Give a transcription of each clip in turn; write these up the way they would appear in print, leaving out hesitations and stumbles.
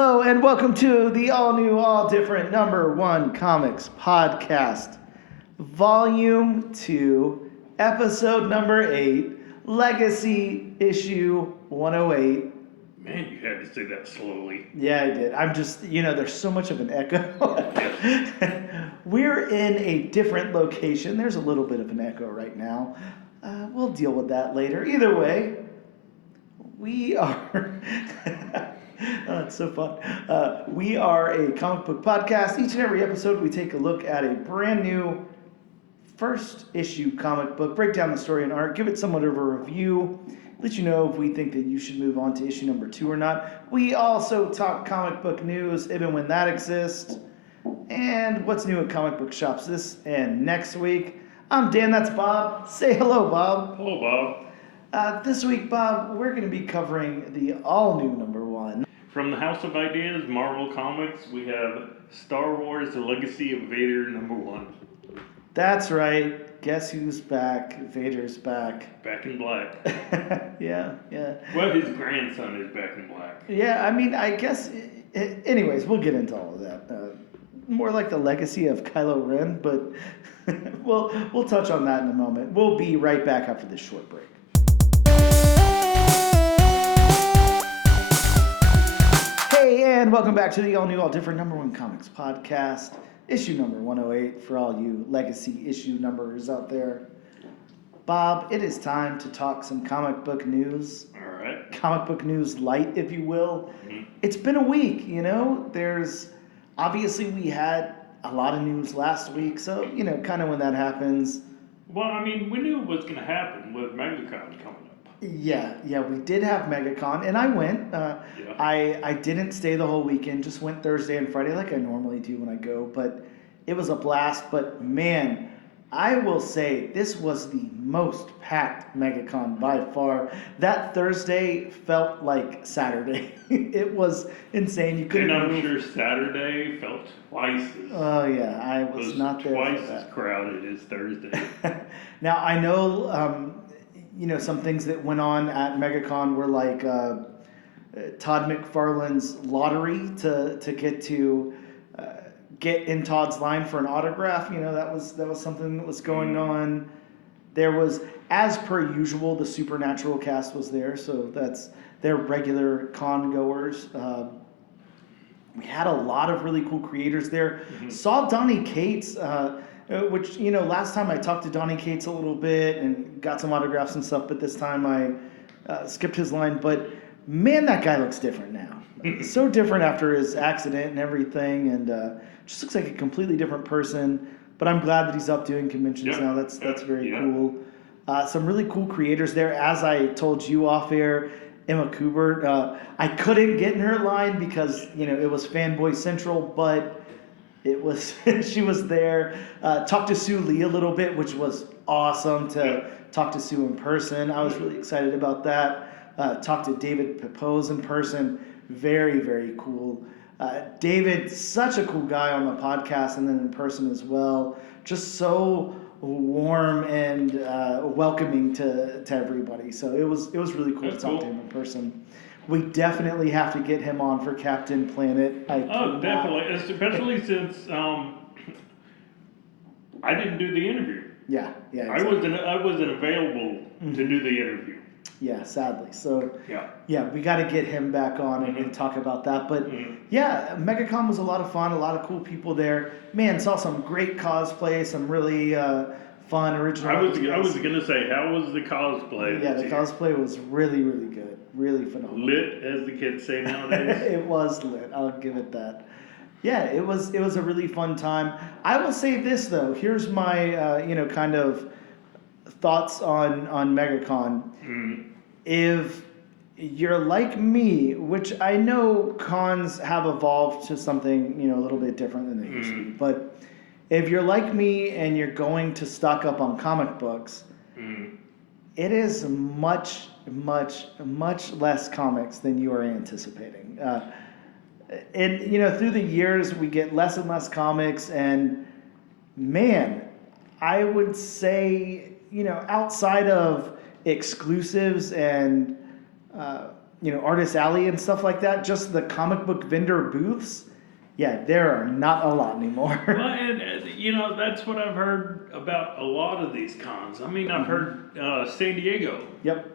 Hello and welcome to the all-new, all-different #1 Comics Podcast, Volume 2, Episode number 8, Legacy Issue 108. Man, you had to say that slowly. Yeah, I did. I'm just, there's so much of an echo. We're in a different location. There's a little bit of an echo right now. We'll deal with that later. Either way, we are... Oh, it's so fun. We are a comic book podcast. Each and every episode, we take a look at a brand new first issue comic book, break down the story and art, give it somewhat of a review, let you know if we think that you should move on to issue number 2 or not. We also talk comic book news, even when that exists, and what's new at comic book shops this and next week. I'm Dan, that's Bob. Say hello, Bob. Hello, Bob. This week, Bob, we're going to be covering the all-new #1. From the House of Ideas, Marvel Comics, we have Star Wars, The Legacy of Vader #1. That's right. Guess who's back? Vader's back. Back in black. Yeah. Well, his grandson is back in black. Yeah, I mean, I guess... anyways, we'll get into all of that. More like the legacy of Kylo Ren, but we'll touch on that in a moment. We'll be right back after this short break. Hey, and welcome back to the all-new, all-different #1 Comics Podcast, issue number 108 for all you legacy issue numbers out there. Bob, it is time to talk some comic book news. All right. Comic book news light, if you will. Mm-hmm. It's been a week, There's, obviously we had a lot of news last week, so, kind of when that happens. Well, I mean, we knew it was going to happen with MegaCon coming up. Yeah, we did have MegaCon, and I went. I didn't stay the whole weekend, just went Thursday and Friday like I normally do when I go, but it was a blast. But man, I will say this was the most packed MegaCon by far. That Thursday felt like Saturday. It was insane. You couldn't. And I'm sure Saturday felt twice as. Oh yeah, I was not there. Twice as crowded as Thursday. Now I know. Some things that went on at MegaCon were like Todd McFarlane's lottery to get in Todd's line for an autograph. That was something that was going on. There was, as per usual, the Supernatural cast was there, so that's their regular con goers. We had a lot of really cool creators there. Mm-hmm. Saw Donnie Cates. Which, last time I talked to Donnie Cates a little bit and got some autographs and stuff, but this time I skipped his line. But, man, that guy looks different now. So different after his accident and everything, and just looks like a completely different person. But I'm glad that he's up doing conventions now. That's very cool. Some really cool creators there. As I told you off air, Emma Kubert, I couldn't get in her line because, it was Fanboy Central, but... she was there. Talked to Soule a little bit, which was awesome to talk to Sue in person. I was really excited about that. Talked to David Pepose in person. Very, very cool. David, such a cool guy on the podcast and then in person as well. Just so warm and welcoming to everybody. So it was really cool to talk to him in person. We definitely have to get him on for Captain Planet. Definitely, especially since I didn't do the interview. Yeah. Exactly. I wasn't available to do the interview. Yeah, sadly. So we got to get him back on and talk about that. But MegaCon was a lot of fun. A lot of cool people there. Man, saw some great cosplay. Some really fun original. I was gonna say, how was the cosplay? Yeah, the cosplay was really, really good. Really phenomenal. Lit, as the kids say nowadays. It was lit. I'll give it that. Yeah, it was a really fun time. I will say this though. Here's my kind of thoughts on MegaCon. Mm. If you're like me, which I know cons have evolved to something a little bit different than they used to be, but if you're like me and you're going to stock up on comic books, it is much less comics than you are anticipating. And, through the years, we get less and less comics, and, man, I would say, outside of exclusives and Artist Alley and stuff like that, just the comic book vendor booths, yeah, there are not a lot anymore. Well, and that's what I've heard about a lot of these cons. I mean, I've heard San Diego. Yep.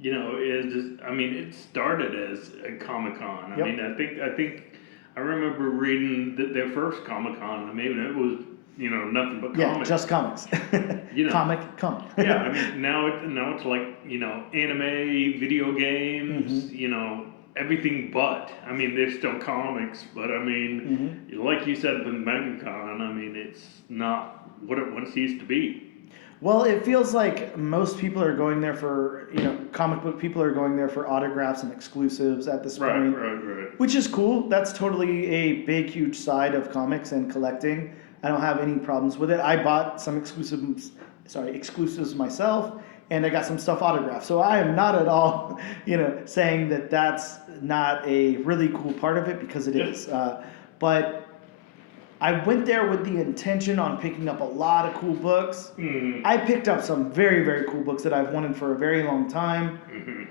It started as a Comic Con. I Yep. mean, I think I remember reading that their first Comic Con. I mean, it was nothing but Yeah, comics. just comics. Comic. Yeah, I mean now it's like anime, video games, everything but. I mean, there's still comics, but I mean, like you said with MegaCon, I mean it's not what it once used to be. Well, it feels like most people are going there for, comic book people are going there for autographs and exclusives at this point. Right. Which is cool. That's totally a big, huge side of comics and collecting. I don't have any problems with it. I bought some exclusives myself, and I got some stuff autographed. So I am not at all, saying that that's not a really cool part of it, because it is. But I went there with the intention on picking up a lot of cool books. Mm-hmm. I picked up some very, very cool books that I've wanted for a very long time. Mm-hmm.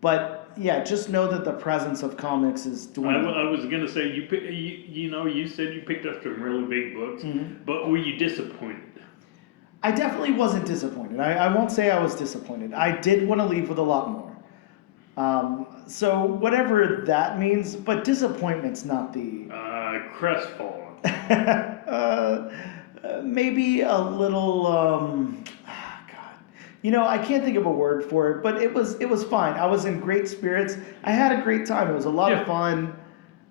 But yeah, just know that the presence of comics is dwindling. I was gonna say you said you picked up some really big books, but were you disappointed? I definitely wasn't disappointed. I won't say I was disappointed. I did want to leave with a lot more. So whatever that means, but disappointment's not the... Crestfallen. Maybe a little... God. I can't think of a word for it, but it was fine. I was in great spirits. I had a great time. It was a lot of fun.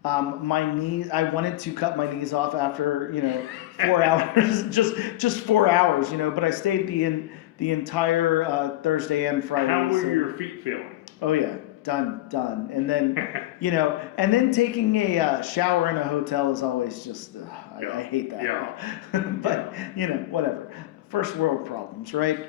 My knees, I wanted to cut my knees off after 4 hours, just 4 hours, but I stayed the entire Thursday and Friday. How were your feet feeling? Oh yeah, done, and then and then taking a shower in a hotel is always just I hate that. Yeah. But whatever, first world problems, right?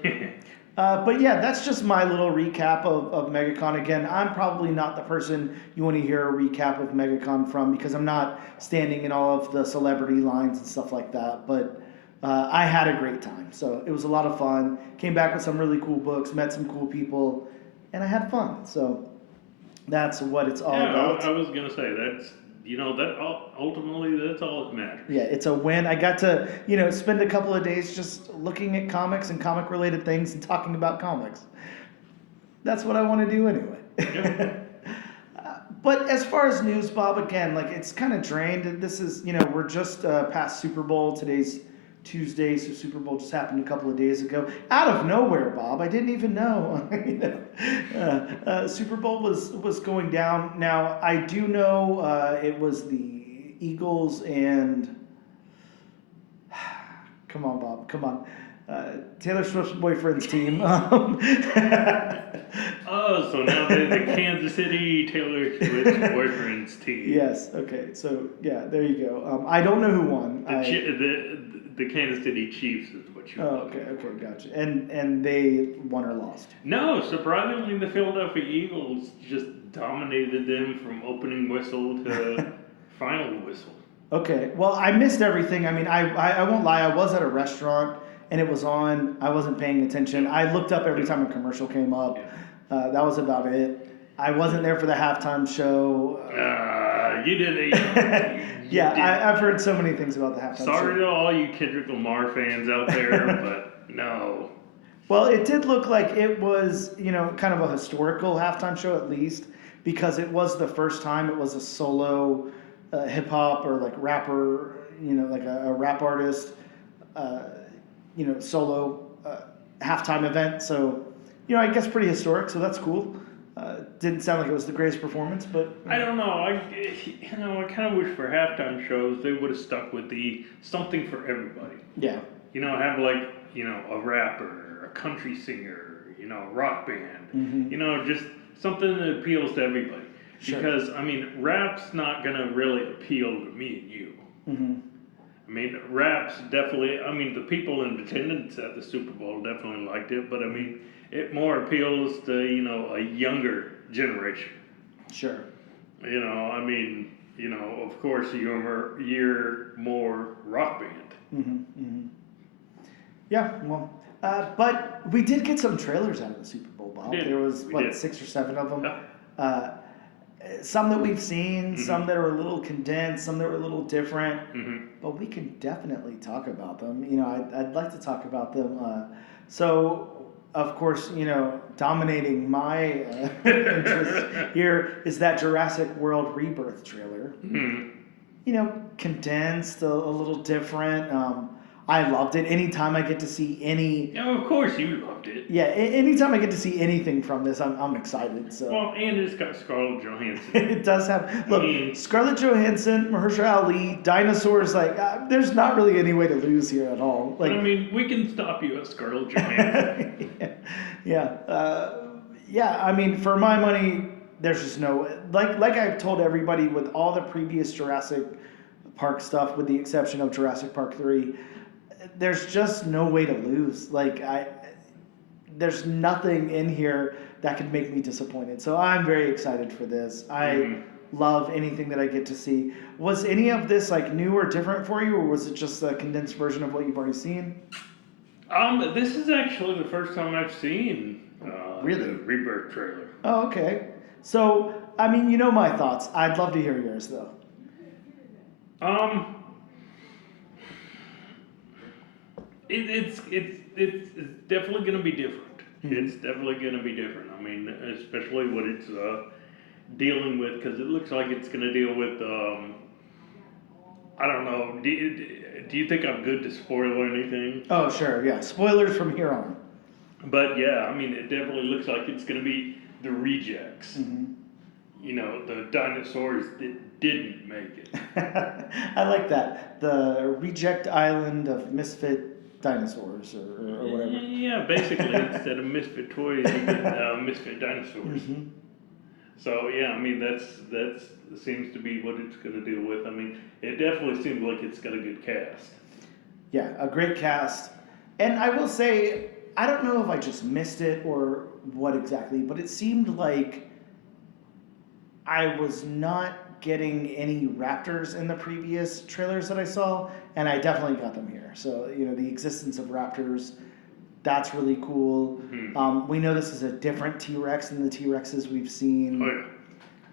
But yeah, that's just my little recap of MegaCon. Again, I'm probably not the person you want to hear a recap of MegaCon from, because I'm not standing in all of the celebrity lines and stuff like that. But I had a great time. So it was a lot of fun. Came back with some really cool books, met some cool people, and I had fun. So that's what it's all about. I was going to say, that's, ultimately that's all that matters. Yeah, it's a win. I got to, spend a couple of days just looking at comics and comic-related things and talking about comics. That's what I want to do anyway. Yeah. But as far as news, Bob, again, it's kind of drained. This is, we're just past Super Bowl. Today's Tuesday, so Super Bowl just happened a couple of days ago. Out of nowhere, Bob. I didn't even know. Super Bowl was going down. Now, I do know it was the Eagles and... Come on, Bob. Come on. Taylor Swift's boyfriend's team. So now the Kansas City Taylor Swift's boyfriend's team. Yes. Okay. So yeah, there you go. I don't know who won. The Kansas City Chiefs is what you. Oh, okay. Gotcha. And they won or lost? No, surprisingly, the Philadelphia Eagles just dominated them from opening whistle to final whistle. Okay. Well, I missed everything. I mean, I won't lie. I was at a restaurant and it was on. I wasn't paying attention. I looked up every time a commercial came up. That was about it. I wasn't there for the halftime show. You did. Yeah, I've heard so many things about the halftime show. Sorry to all you Kendrick Lamar fans out there, but no. Well, it did look like it was, kind of a historical halftime show, at least, because it was the first time it was a solo hip hop or rapper, like a rap artist, solo halftime event. So, I guess pretty historic. So that's cool. Didn't sound like it was the greatest performance, but I don't know. I kind of wish for halftime shows they would have stuck with the something for everybody. Yeah. Have a rapper, a country singer, a rock band. Mm-hmm. Just something that appeals to everybody. Sure. Because rap's not gonna really appeal to me and you. Mm-hmm. Rap's definitely. The people in attendance at the Super Bowl definitely liked it, but it more appeals to a younger generation. Sure. Of course, you're more rock band. Mm-hmm. Mm-hmm. Yeah, well, but we did get some trailers out of the Super Bowl, Bob. There was, 6 or 7 of them. Some that we've seen, some that are a little condensed, some that are a little different, but we can definitely talk about them. I'd like to talk about them. So, of course, dominating my interest here is that Jurassic World Rebirth trailer. Condensed, a little different. I loved it. Anytime I get to see any... Yeah, of course you loved it. Yeah, anytime I get to see anything from this, I'm excited. So. Well, and it's got Scarlett Johansson. It does have... Look, Scarlett Johansson, Mahershala Ali, dinosaurs, there's not really any way to lose here at all. But, we can stop you at Scarlett Johansson. Yeah, for my money, there's just no... Like I've told everybody with all the previous Jurassic Park stuff, with the exception of Jurassic Park 3... there's just no way to lose. There's nothing in here that could make me disappointed. So I'm very excited for this. I love anything that I get to see. Was any of this new or different for you, or was it just a condensed version of what you've already seen? This is actually the first time I've seen really? The Rebirth trailer. Oh, okay. So, my thoughts. I'd love to hear yours, though. It's definitely going to be different. It's definitely going to be different. Especially what it's dealing with, because it looks like it's going to deal with. I don't know. Do you think I'm good to spoil anything? Oh, sure. Yeah, spoilers from here on. But yeah, it definitely looks like it's going to be the rejects. The dinosaurs that didn't make it. I like that. The reject island of misfit dinosaurs or whatever. Yeah, basically, instead of misfit toys, you get misfit dinosaurs. So yeah, that's seems to be what it's going to deal with. It definitely seems like it's got a good cast. Yeah, a great cast. And I will say, I don't know if I just missed it or what exactly, but it seemed like I was not getting any raptors in the previous trailers that I saw, and I definitely got them here. So, the existence of raptors, that's really cool. We know this is a different T-Rex than the T-Rexes we've seen. Oh, yeah.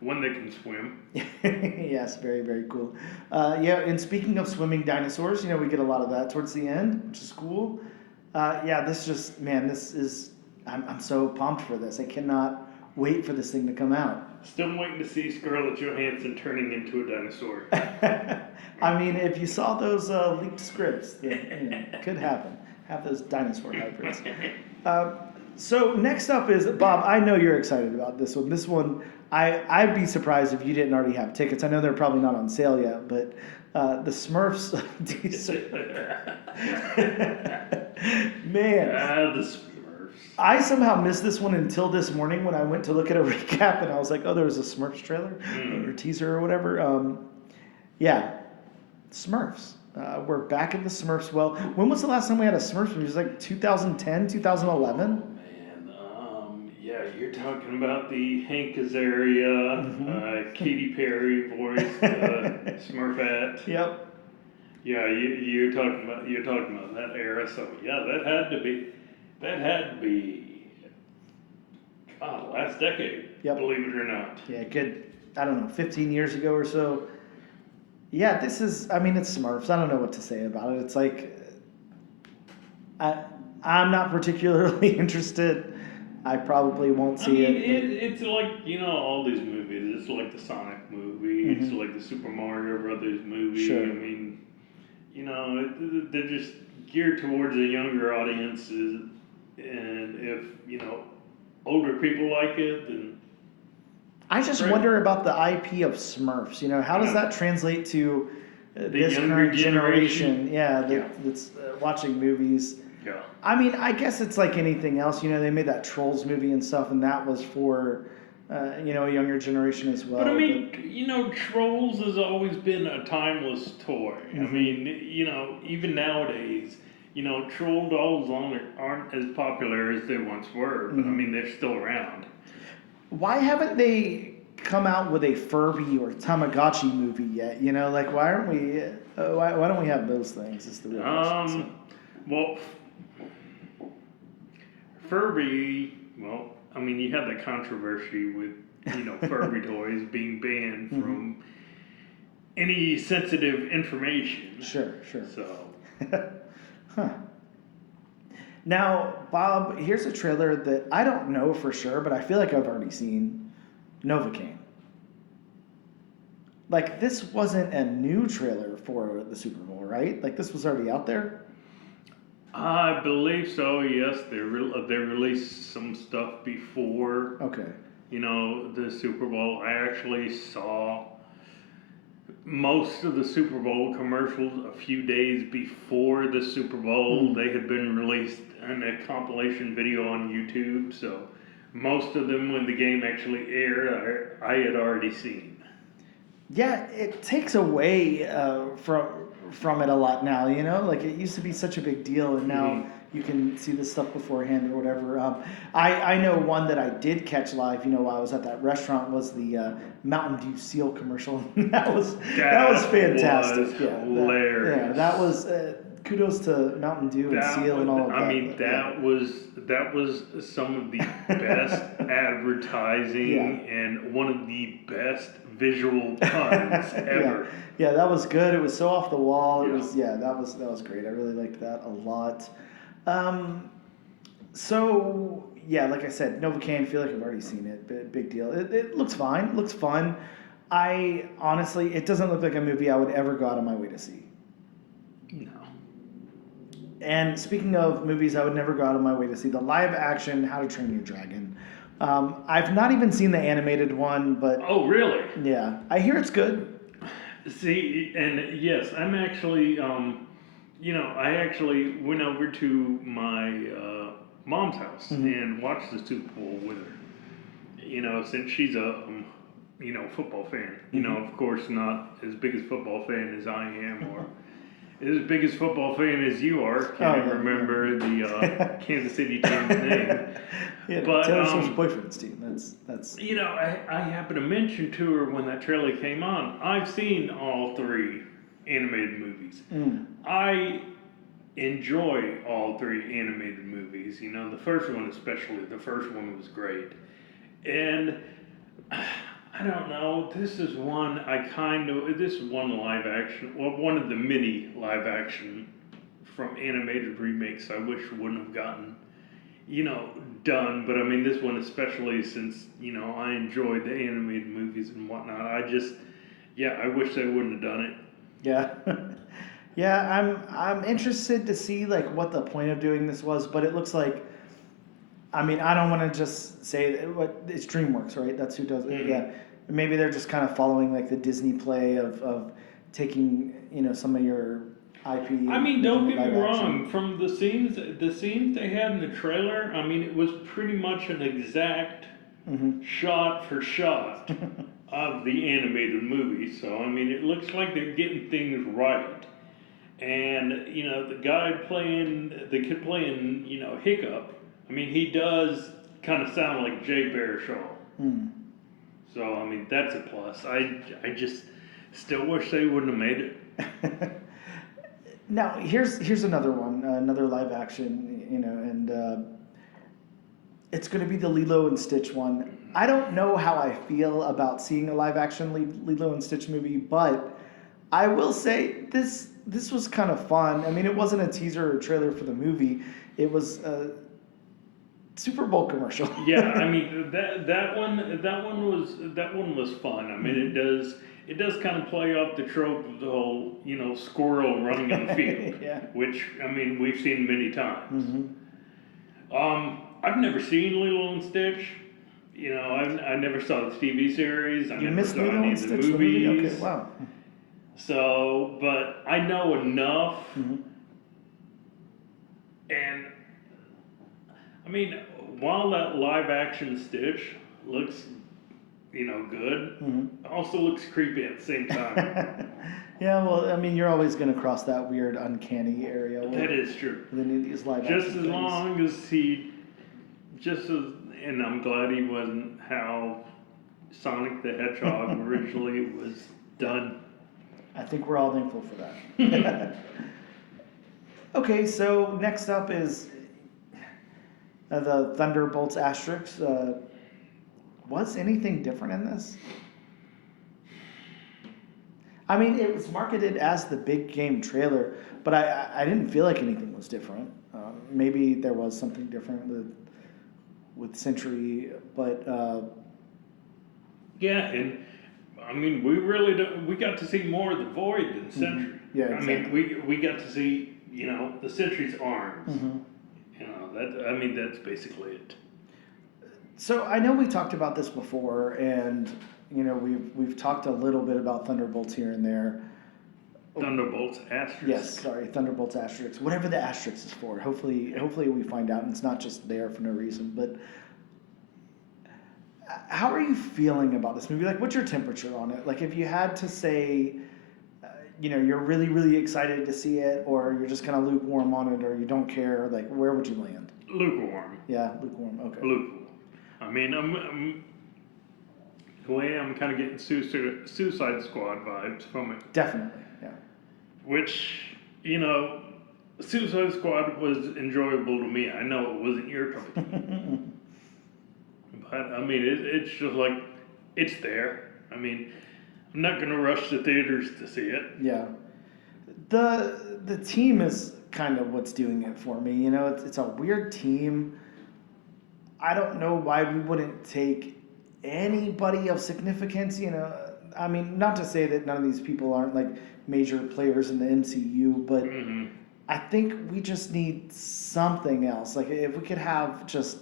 One that can swim. Yes, very, very cool. And speaking of swimming dinosaurs, we get a lot of that towards the end, which is cool. This is... I'm so pumped for this. I cannot wait for this thing to come out. Still waiting to see Scarlett Johansson turning into a dinosaur. If you saw those leaked scripts, could happen. Have those dinosaur hybrids. So next up is, Bob, I know you're excited about this one. This one, I'd be surprised if you didn't already have tickets. I know they're probably not on sale yet, but the Smurfs... Man. The Smurfs. I somehow missed this one until this morning when I went to look at a recap, and I was like, oh, there was a Smurfs trailer or teaser or whatever. Smurfs. We're back in the Smurfs. Well, when was the last time we had a Smurfs movie? It was like 2010, 2011? You're talking about the Hank Azaria, Katy Perry voiced Smurfette. Yep. Yeah, you're talking about that era. So yeah, that had to be last decade. Yep. Believe it or not. Yeah, good. I don't know, 15 years ago or so. Yeah, this is. It's Smurfs. I don't know what to say about it. It's like I'm not particularly interested. I probably won't see it. It's like, all these movies. It's like the Sonic movie. It's like the Super Mario Brothers movie. Sure. They're just geared towards a younger audience. And if, older people like it, then... I just wonder about the IP of Smurfs. How does that translate to this current generation? That's watching movies. Yeah. I guess it's like anything else. They made that Trolls movie and stuff, and that was for, a younger generation as well. But Trolls has always been a timeless toy. Even nowadays, Troll dolls aren't as popular as they once were, but they're still around. Why haven't they come out with a Furby or Tamagotchi movie yet? Why aren't we? Why don't we have those things? Is the real question. Well, Furby. Well, you had the controversy with Furby toys being banned from any sensitive information. Sure. So. Huh. Now, Bob, here's a trailer that I don't know for sure, but I feel like I've already seen. Novocaine. Like, this wasn't a new trailer for the Super Bowl, right? Like, this was already out there? I believe so. Yes, they released some stuff before. Okay. The Super Bowl. I actually saw most of the Super Bowl commercials a few days before the Super Bowl. They had been released in a compilation video on YouTube. So most of them, when the game actually aired, I had already seen. Yeah, it takes away from it a lot now, Like, it used to be such a big deal, and now you can see this stuff beforehand or whatever. I know one that I did catch live, while I was at that restaurant, was the Mountain Dew Seal commercial. that was fantastic. Hilarious. That was kudos to Mountain Dew and Seal and all of that. I mean, that was some of the best advertising and one of the best visual puns ever. Yeah, that was good. It was so off the wall. It was that was great. I really liked that a lot. So yeah, like I said, Novocaine. Feel like I've already seen it. Big deal. It looks fine. Looks fun. I honestly, it doesn't look like a movie I would ever go out of my way to see. No. And speaking of movies I would never go out of my way to see, the live action How to Train Your Dragon. I've not even seen the animated one, but... Oh, really? Yeah. I hear it's good. See, and yes, I'm actually, I actually went over to my mom's house and watched the Super Bowl with her. Since she's a, football fan. Of course, not as big as football fan as I am, or as big as football fan as you are. Can't even remember the Kansas City team's name. Yeah, but Taylor Swift's boyfriend's team. That's. I happened to mention to her when that trailer came on. I've seen all 3 animated movies. I enjoy all 3 animated movies. The first one especially. The first one was great, and I don't know. This is one live action. Well, one of the many live action from animated remakes I wish wouldn't have gotten, done. But I mean, this one especially, since I enjoyed the animated movies and whatnot. I wish they wouldn't have done it. Yeah. Yeah, I'm interested to see like what the point of doing this was, but it looks like, I mean, I don't want to just say it's DreamWorks, right? That's who does it. Yeah, maybe they're just kind of following like the Disney play of taking some of your IP. I mean, don't get me wrong. From the scenes they had in the trailer, I mean, it was pretty much an exact shot for shot of the animated movie. So I mean, it looks like they're getting things right. And the kid playing Hiccup. I mean, he does kind of sound like Jay Baruchel. So I mean, that's a plus. I just still wish they wouldn't have made it. Now here's another one, another live action, and it's going to be the Lilo and Stitch one. I don't know how I feel about seeing a live action Lilo and Stitch movie, but I will say this was kind of fun. I mean, it wasn't a teaser or trailer for the movie. It was a Super Bowl commercial. Yeah, I mean that one was fun. I mean, it does kind of play off the trope of the whole squirrel running in the field, yeah. Which I mean we've seen many times. I've never seen Lilo and Stitch. I never saw the TV series. I never saw any of the movies. The movie? Okay, wow. So, but I know enough, and I mean, while that live action Stitch looks, good, also looks creepy at the same time. Yeah, well, I mean, you're always going to cross that weird, uncanny area. That is true. These live just as long as and I'm glad he wasn't how Sonic the Hedgehog originally was done. I think we're all thankful for that. Okay, so next up is the Thunderbolts Asterix. was anything different in this? I mean, it was marketed as the big game trailer, but I didn't feel like anything was different. Maybe there was something different with Sentry, but Yeah, and I mean, we got to see more of the Void than Sentry. Yeah, exactly. I mean, we got to see, the Sentry's arms. That's basically it. So I know we talked about this before, and we've talked a little bit about Thunderbolts here and there. Thunderbolts asterisk. Yes, sorry, Thunderbolts asterisk, whatever the asterisk is for. Hopefully we find out, and it's not just there for no reason. But how are you feeling about this movie? Like, what's your temperature on it? Like, if you had to say, you're really, really excited to see it, or you're just kind of lukewarm on it, or you don't care, like, where would you land? Lukewarm. Yeah, lukewarm. Okay. Lukewarm. I mean, the way I'm kind of getting Suicide Squad vibes from it. Definitely, yeah. Which, Suicide Squad was enjoyable to me. I know it wasn't your cup of tea. But, I mean, it's just like, it's there. I mean, I'm not going to rush the theaters to see it. Yeah. The team is kind of what's doing it for me. It's a weird team. I don't know why we wouldn't take anybody of significance. I mean, not to say that none of these people aren't like major players in the MCU, but I think we just need something else. Like, if we could have just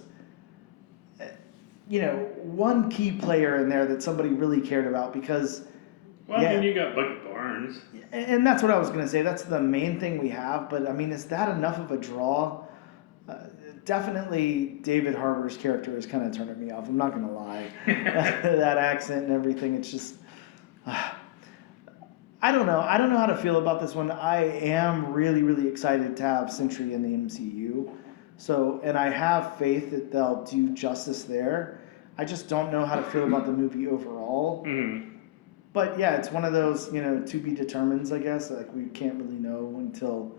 one key player in there that somebody really cared about, because I mean, you got Bucky Barnes. And that's what I was going to say. That's the main thing we have. But, I mean, is that enough of a draw? Definitely David Harbour's character is kind of turning me off. I'm not going to lie. That accent and everything, it's just... I don't know. I don't know how to feel about this one. I am really, really excited to have Sentry in the MCU. And I have faith that they'll do justice there. I just don't know how to feel about the movie overall. But yeah, it's one of those, to be determined, I guess. Like, we can't really know until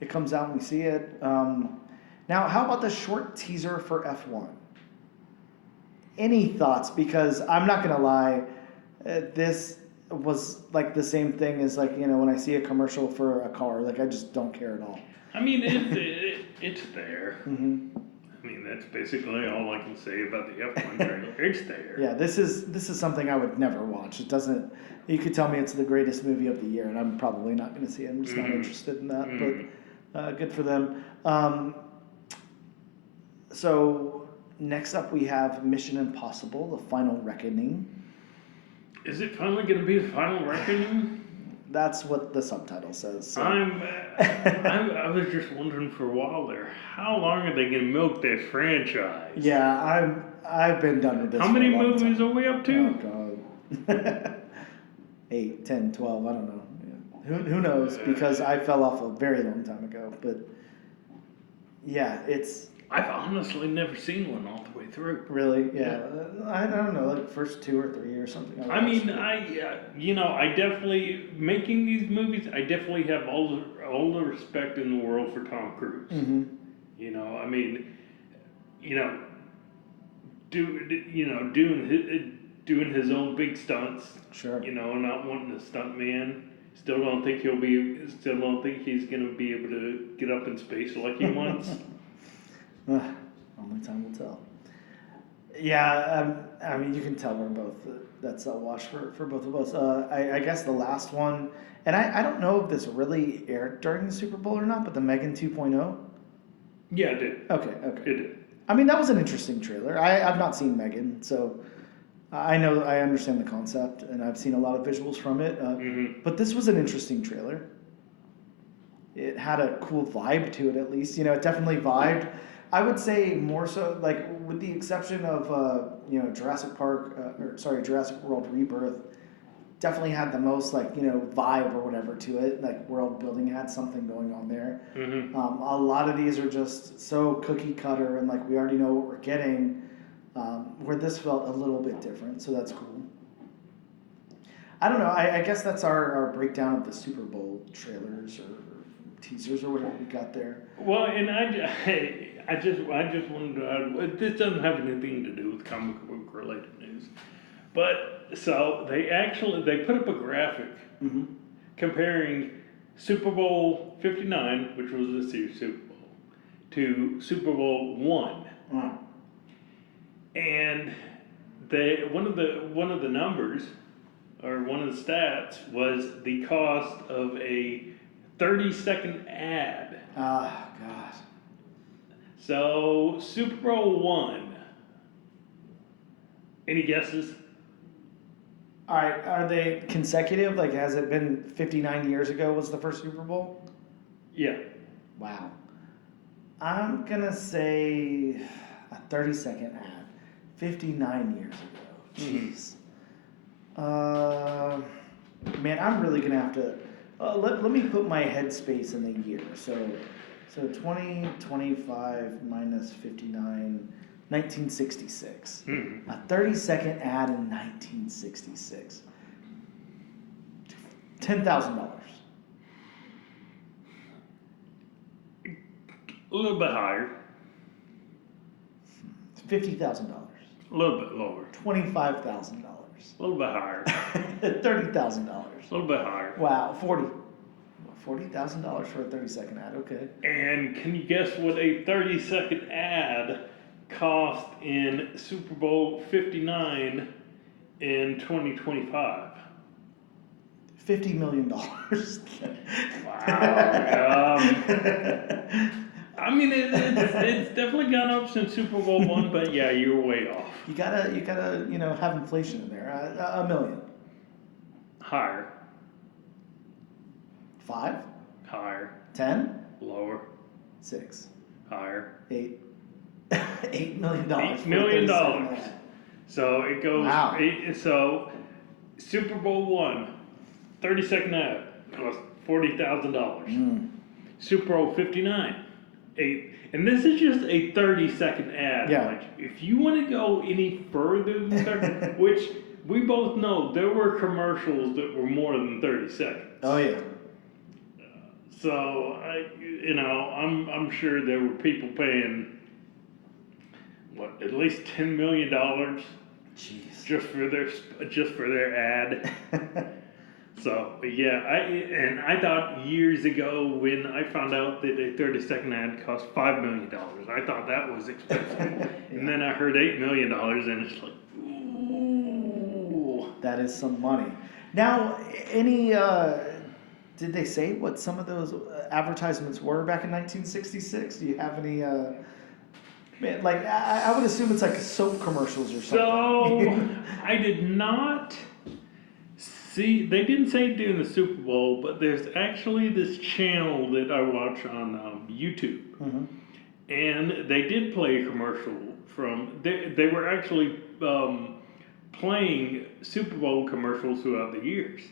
it comes out and we see it. Now, how about the short teaser for F1? Any thoughts? Because I'm not going to lie, this was like the same thing as like, when I see a commercial for a car, like, I just don't care at all. I mean, it's there. I mean, that's basically all I can say about the F1 trailer. It's there. Yeah, this is something I would never watch. It doesn't. You could tell me it's the greatest movie of the year, and I'm probably not going to see it. I'm just not interested in that. But good for them. So next up, we have Mission Impossible: The Final Reckoning. Is it finally going to be the Final Reckoning? That's what the subtitle says. So. I was just wondering for a while there, how long are they going to milk this franchise? Yeah, I've been done with this. How many movies are we up to? Oh, God. 8, 10, 12, I don't know. Yeah. Who knows? Because I fell off a very long time ago. But yeah, I've honestly never seen one all the way through. Really? Yeah. I don't know, like first 2 or 3 or something. I mean, I definitely, making these movies, I definitely have all the respect in the world for Tom Cruise. I mean, doing his own big stunts. Sure. Not wanting a stunt man. Still don't think he's gonna be able to get up in space like he wants. Only time will tell. Yeah, I mean, you can tell we're both. That's a wash for both of us. I guess the last one, and I don't know if this really aired during the Super Bowl or not, but the Megan 2.0. Yeah, it did. Okay. It did. I mean, that was an interesting trailer. I've not seen Megan, so I understand the concept, and I've seen a lot of visuals from it. But this was an interesting trailer. It had a cool vibe to it, at least. It definitely vibed. I would say more so, like, with the exception of, Jurassic World Rebirth, definitely had the most, like, vibe or whatever to it. Like, world building had something going on there. A lot of these are just so cookie cutter and, like, we already know what we're getting, where this felt a little bit different, so that's cool. I don't know, I guess that's our breakdown of the Super Bowl trailers or teasers or whatever we got there. Well, and I just wanted to add, this doesn't have anything to do with comic book related news. But so they put up a graphic comparing Super Bowl 59, which was this year's Super Bowl, to Super Bowl 1. Wow. And one of the numbers, or one of the stats, was the cost of a 30-second ad. Ah, God. So Super Bowl 1. Any guesses? All right, are they consecutive? Like, has it been 59 years ago was the first Super Bowl? Yeah. Wow. I'm going to say a 30-second ad. 59 years ago. Jeez. Man, I'm really going to have to... let me put my headspace in the year. So 2025 minus 59... 1966. A 30-second ad in 1966. $10,000. A little bit higher. $50,000. A little bit lower. $25,000. A little bit higher. $30,000. A little bit higher. Wow, $40,000 for a 30-second ad. Okay. And can you guess what a 30-second ad cost in Super Bowl 59 in 2025? $50 million. Wow. I mean, it's definitely gone up since Super Bowl 1, but yeah, you're way off. You gotta, have inflation in there. $1 million. Higher. 5. Higher. 10. Lower. 6. Higher. 8. $8 million. $8 million. So it goes. Wow. So Super Bowl 1, 30-second ad cost $40,000. Super Bowl 59, 8. And this is just a 30-second ad. Yeah. Like, if you want to go any further than 30, which we both know there were commercials that were more than 30 seconds. Oh yeah. So I'm sure there were people paying at least $10 million Jeez. just for their ad. So yeah, I thought years ago when I found out that a 30-second ad cost $5 million, I thought that was expensive. And then I heard $8 million, and it's like, ooh, that is some money. Now, did they say what some of those advertisements were back in 1966? Do you have any? Man, like I would assume it's like soap commercials or something. So I did not see. They didn't say during the Super Bowl, but there's actually this channel that I watch on YouTube, and they did play a commercial from. They were actually playing Super Bowl commercials throughout the years,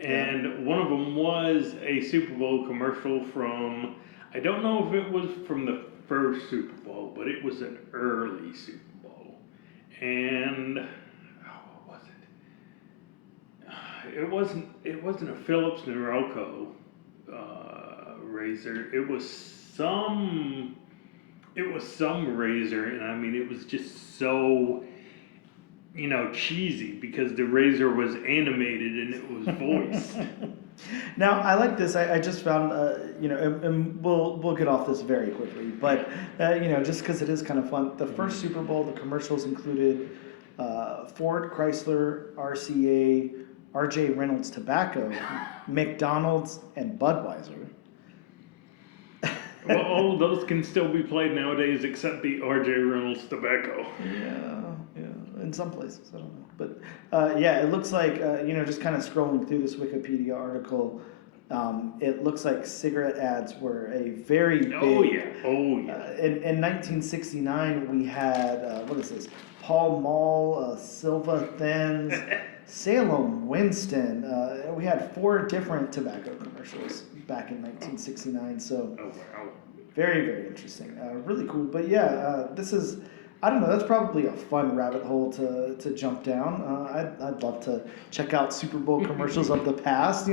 and one of them was a Super Bowl commercial from. I don't know if it was from the first Super Bowl, but it was an early Super Bowl, and what was it? It wasn't a Philips Norelco razor. It was some razor, and I mean it was just so cheesy because the razor was animated and it was voiced. Now I like this. I just found and we'll get off this very quickly, but just because it is kind of fun. The first Super Bowl, the commercials included Ford, Chrysler, RCA, R.J. Reynolds Tobacco, McDonald's, and Budweiser. Well, all those can still be played nowadays, except the R.J. Reynolds Tobacco. Yeah, in some places, I don't know. But it looks like, just kind of scrolling through this Wikipedia article, it looks like cigarette ads were a very big... Oh, yeah. In 1969, we had, what is this? Paul Mall, Silva Thins, Salem, Winston. We had 4 different tobacco commercials back in 1969, so... Oh, wow. Very, very interesting. Really cool. But yeah, this is, I don't know, that's probably a fun rabbit hole to jump down. I'd love to check out Super Bowl commercials of the past,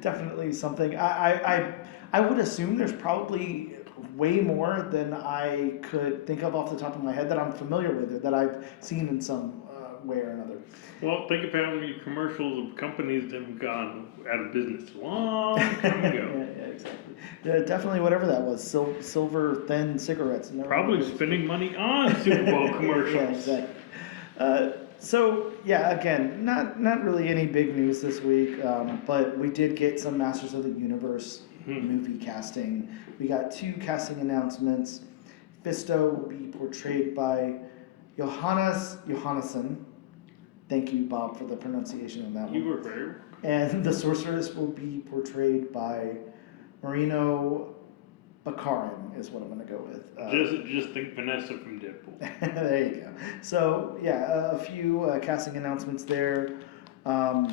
definitely something. I would assume there's probably way more than I could think of off the top of my head that I'm familiar with, or that I've seen in some way or another. Well, think of how many commercials of companies that have gone out of business a long time ago. Yeah, exactly. Yeah, definitely whatever that was, silver thin cigarettes. No, Probably spending money on Super Bowl commercials. Yeah, exactly. So yeah, again, not really any big news this week, but we did get some Masters of the Universe movie casting. We got 2 casting announcements. Fisto will be portrayed by Johannes Johannesson. Thank you, Bob, for the pronunciation of that one. You were very. And the Sorceress will be portrayed by Marino Baccarin, is what I'm going to go with. Just think Vanessa from Deadpool. There you go. So, yeah, a few casting announcements there. Bob,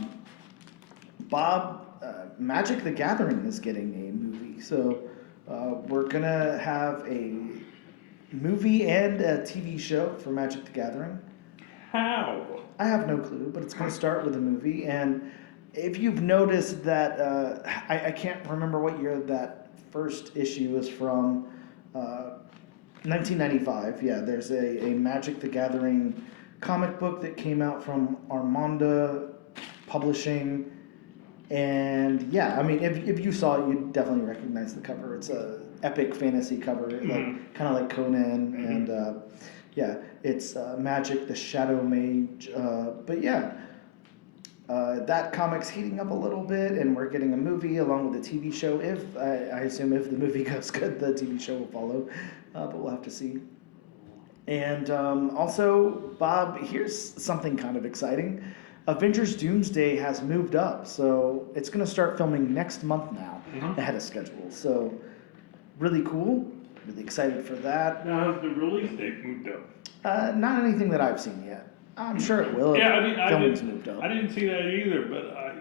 Magic the Gathering is getting a movie. So, we're going to have a movie and a TV show for Magic the Gathering. How? I have no clue, but it's going to start with a movie. And if you've noticed that, I can't remember what year that first issue is from, 1995. Yeah, there's a Magic the Gathering comic book that came out from Armada Publishing. And yeah, I mean, if you saw it, you'd definitely recognize the cover. It's a epic fantasy cover, like kind of like Conan, and yeah, it's Magic the Shadow Mage. But yeah, that comic's heating up a little bit, and we're getting a movie along with a TV show. If I assume if the movie goes good, the TV show will follow, but we'll have to see. And also, Bob, here's something kind of exciting. Avengers Doomsday has moved up, so it's going to start filming next month now, ahead of schedule. So, really cool. Really excited for that. Now, has the release date moved up? Not anything that I've seen yet. I'm sure it will. Yeah, I mean, filming's moved up. I didn't see that either, but I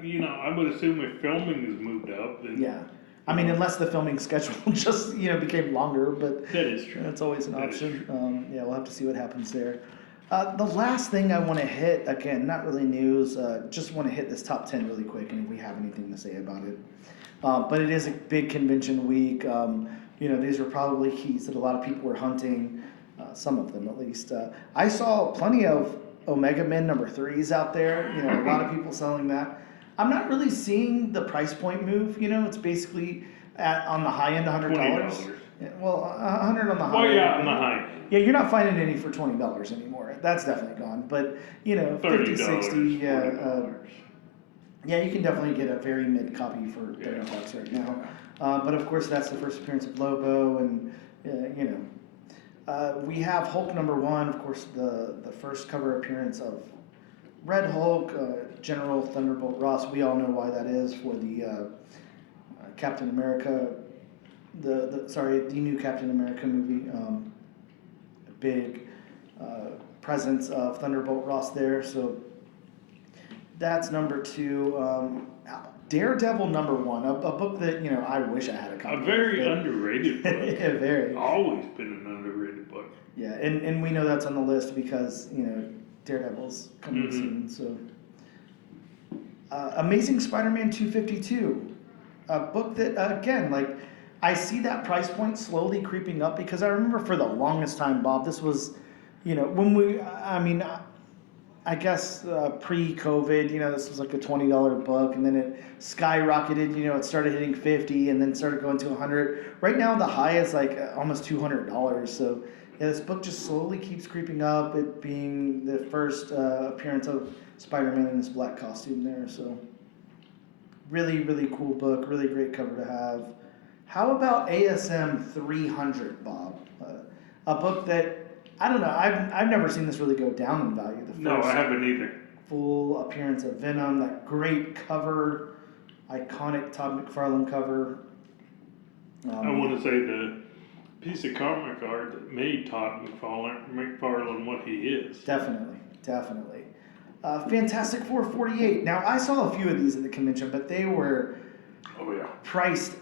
would assume if filming has moved up, then Yeah, I mean, unless the filming schedule just became longer, but that is true. that's always an option. Yeah, we'll have to see what happens there. The last thing I want to hit, again, not really news, just want to hit this top 10 really quick, and if we have anything to say about it. But it is a big convention week. These are probably keys that a lot of people were hunting, some of them at least. I saw plenty of Omega Men number 3s out there, a lot of people selling that. I'm not really seeing the price point move, it's basically on the high end, $100. $20. Yeah, well, 100 on the high Well, end. yeah, on the high end. Yeah, you're not finding any for $20 anymore. That's definitely gone. But, 50, 60, yeah, you can definitely get a very mid copy for $30 right now. But of course, that's the first appearance of Lobo, and we have Hulk #1, of course, the first cover appearance of Red Hulk, General Thunderbolt Ross. We all know why that is for the Captain America, the new Captain America movie. Big presence of Thunderbolt Ross there, so that's #2. Daredevil #1, a book that I wish I had a copy. A very underrated book. Yeah, very. Always been an underrated book. Yeah, and we know that's on the list because Daredevil's coming soon. So, Amazing Spider-Man 252, a book that again, I see that price point slowly creeping up because I remember for the longest time, Bob, this was, when I guess pre-COVID, this was like a $20 book, and then it skyrocketed. It started hitting 50, and then started going to 100. Right now, the high is like almost $200. So yeah, this book just slowly keeps creeping up. It being the first appearance of Spider-Man in his black costume there. So really, really cool book. Really great cover to have. How about ASM 300, Bob? A book that, I don't know, I've never seen this really go down in value. No, I haven't either. Full appearance of Venom, that great cover, iconic Todd McFarlane cover. I want to say the piece of comic art that made Todd McFarlane what he is. Definitely. Fantastic Four 48. Now, I saw a few of these at the convention, but they were priced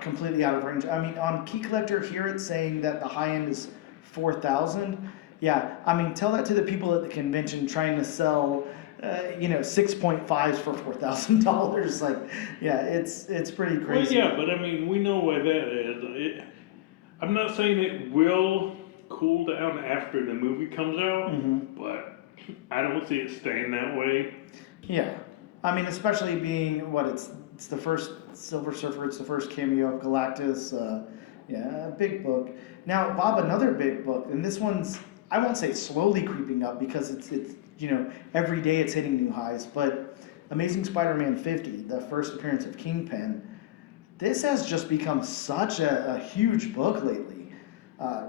completely out of range. I mean, on Key Collector here, it's saying that the high end is $4,000. Yeah, I mean, tell that to the people at the convention trying to sell, 6.5s for $4,000. Yeah, it's pretty crazy. Well, yeah, but I mean, we know why that is. I'm not saying it will cool down after the movie comes out, but I don't see it staying that way. Yeah, I mean, especially being what it's the first Silver Surfer, it's the first cameo of Galactus. Yeah, big book. Now, Bob, another big book, and this one's I won't say slowly creeping up because it's every day it's hitting new highs, but Amazing Spider-Man 50, the first appearance of Kingpin. This has just become such a huge book lately.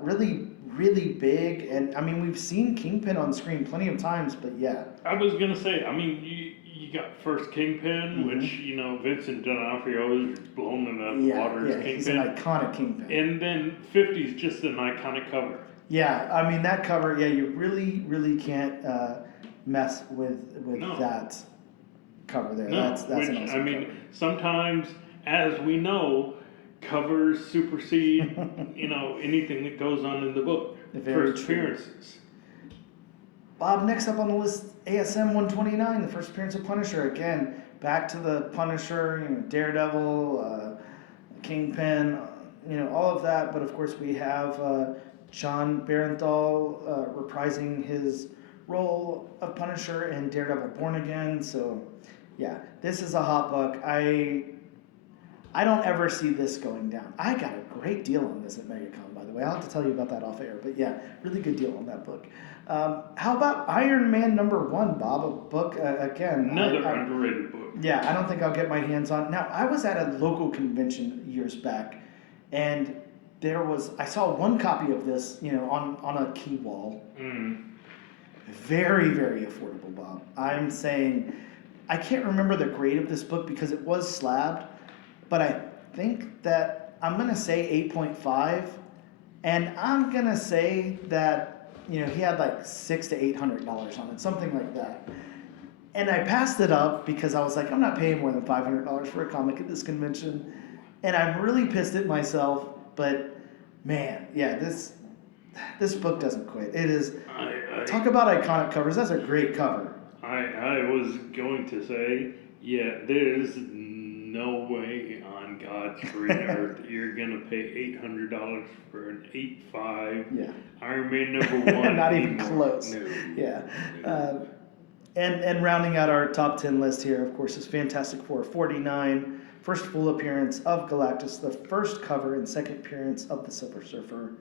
Really, really big. And I mean, we've seen Kingpin on screen plenty of times, but yeah. I was going to say, I mean, you got first Kingpin, which, Vincent D'Onofrio is blown in the water as Kingpin. He's an iconic Kingpin. And then 50 is just an iconic cover. Yeah, I mean, that cover, you really, really can't mess with that cover there. No, That's an awesome cover. Sometimes, as we know, covers supersede, anything that goes on in the book. First appearances. Bob, next up on the list, ASM 129, the first appearance of Punisher. Again, back to the Punisher, Daredevil, Kingpin, all of that. But of course, we have John Barenthal reprising his role of Punisher in Daredevil Born Again. So, yeah, this is a hot book. I don't ever see this going down. I got a great deal on this at MegaCon, by the way. I'll have to tell you about that off air. But yeah, really good deal on that book. How about Iron Man #1, Bob? A book, again. Another underrated book. Yeah, I don't think I'll get my hands on. Now, I was at a local convention years back, and I saw one copy of this, on a key wall. Very, very affordable, Bob. I'm saying, I can't remember the grade of this book because it was slabbed, but I think that I'm going to say 8.5, and I'm going to say that, he had like $600 to $800 on it, something like that. And I passed it up because I was like, I'm not paying more than $500 for a comic at this convention. And I'm really pissed at myself, but man, yeah, this book doesn't quit. It is, talk about iconic covers. That's a great cover. I was going to say, there's no way on God's green earth you're going to pay $800 for an 8.5 Iron Man #1. Not even close. No. Yeah. And rounding out our top 10 list here, of course, is Fantastic Four 49, first full appearance of Galactus, the first cover and second appearance of the Silver Surfer.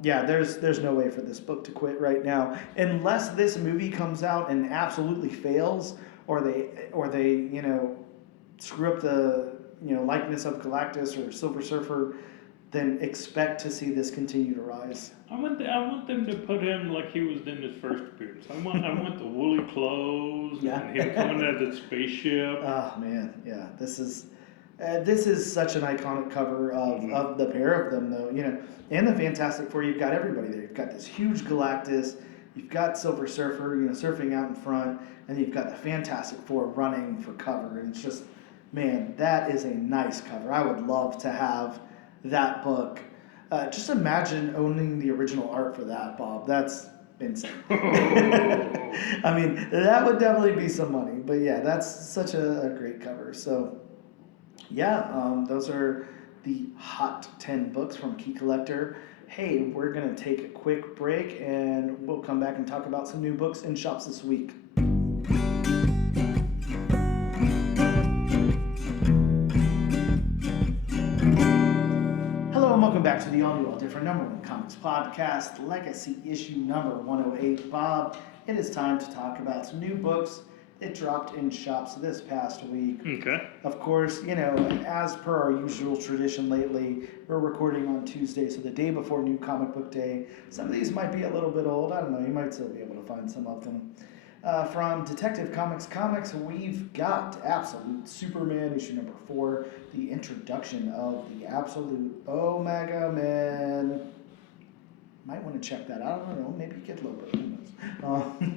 There's no way for this book to quit right now, unless this movie comes out and absolutely fails, or they screw up the likeness of Galactus or Silver Surfer. Then expect to see this continue to rise. I want them to put him like he was in his first appearance. I want the woolly clothes and him coming out of the spaceship. Oh man, yeah. This is such an iconic cover of the pair of them, though. And the Fantastic Four. You've got everybody there. You've got this huge Galactus. You've got Silver Surfer, surfing out in front, and you've got the Fantastic Four running for cover. And it's just, man, that is a nice cover. I would love to have that book. Just imagine owning the original art for that, Bob. That's insane. I mean, that would definitely be some money. But yeah, that's such a great cover. So yeah, those are the hot 10 books from Key Collector. Hey, we're going to take a quick break and we'll come back and talk about some new books in shops this week. Welcome back to the All New All Different #1 Comics Podcast, Legacy issue number 108. Bob, it is time to talk about some new books that dropped in shops this past week. Okay. Of course, as per our usual tradition lately, we're recording on Tuesday, so the day before New Comic Book Day. Some of these might be a little bit old. I don't know. You might still be able to find some of them. From Detective Comics, we've got Absolute Superman, issue number 4, the introduction of the Absolute Omega Man. Might want to check that out. I don't know, maybe get a little bit. Who knows?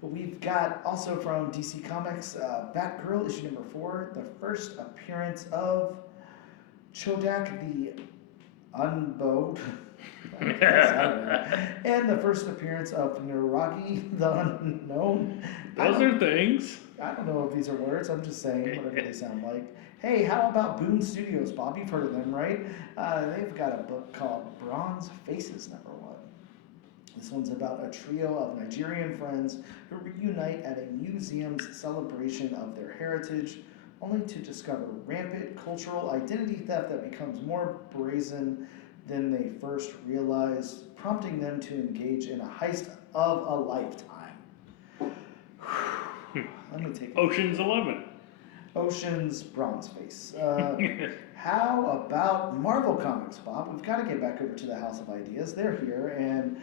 We've got also from DC Comics, Batgirl, issue number 4, the first appearance of Chodak the Unbowed. And the first appearance of Naragi the Unknown. Those are things. I don't know if these are words. I'm just saying whatever they sound like. Hey, how about Boone Studios, Bob? You've heard of them, right? They've got a book called Bronze Faces #1. This one's about a trio of Nigerian friends who reunite at a museum's celebration of their heritage, only to discover rampant cultural identity theft that becomes more brazen than they first realized, prompting them to engage in a heist of a lifetime. Let me take Ocean's 11. Ocean's Bronze Face. How about Marvel Comics, Bob? We've got to get back over to the House of Ideas. They're here, and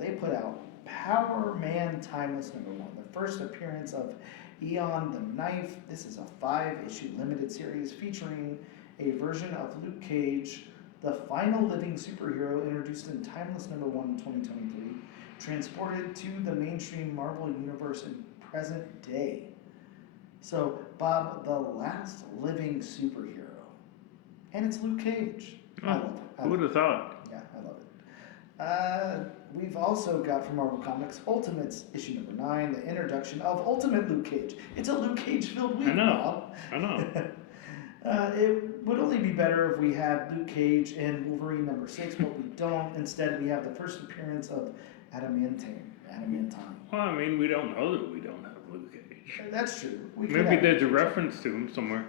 they put out Power Man Timeless #1, the first appearance of Eon the Knife. This is a 5-issue limited series featuring a version of Luke Cage, the final living superhero introduced in Timeless #1 in 2023, transported to the mainstream Marvel Universe in present day. So, Bob, the last living superhero. And it's Luke Cage. I love it. Who would have thought? Yeah, I love it. We've also got from Marvel Comics Ultimates issue #9, the introduction of Ultimate Luke Cage. It's a Luke Cage filled week, Bob. I know. It would only be better if we had Luke Cage in Wolverine #6, but we don't. Instead, we have the first appearance of Adamantine. Well, I mean, we don't know that we don't have Luke Cage. That's true. Maybe there's a reference to him somewhere.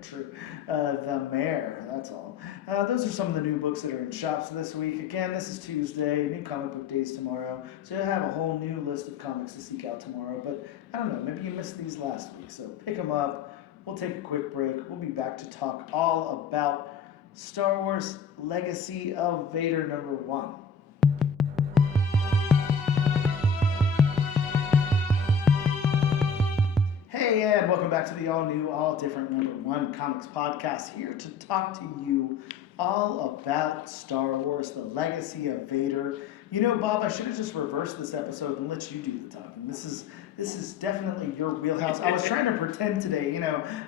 True. The Mayor, that's all. Those are some of the new books that are in shops this week. Again, this is Tuesday, new comic book days tomorrow. So you'll have a whole new list of comics to seek out tomorrow. But I don't know, maybe you missed these last week. So pick them up. We'll take a quick break. We'll be back to talk all about Star Wars Legacy of Vader #1. Hey, and welcome back to the all-new, all-different #1 Comics Podcast, here to talk to you all about Star Wars, the Legacy of Vader. You know, Bob, I should have just reversed this episode and let you do the talking. This is definitely your wheelhouse. I was trying to pretend today,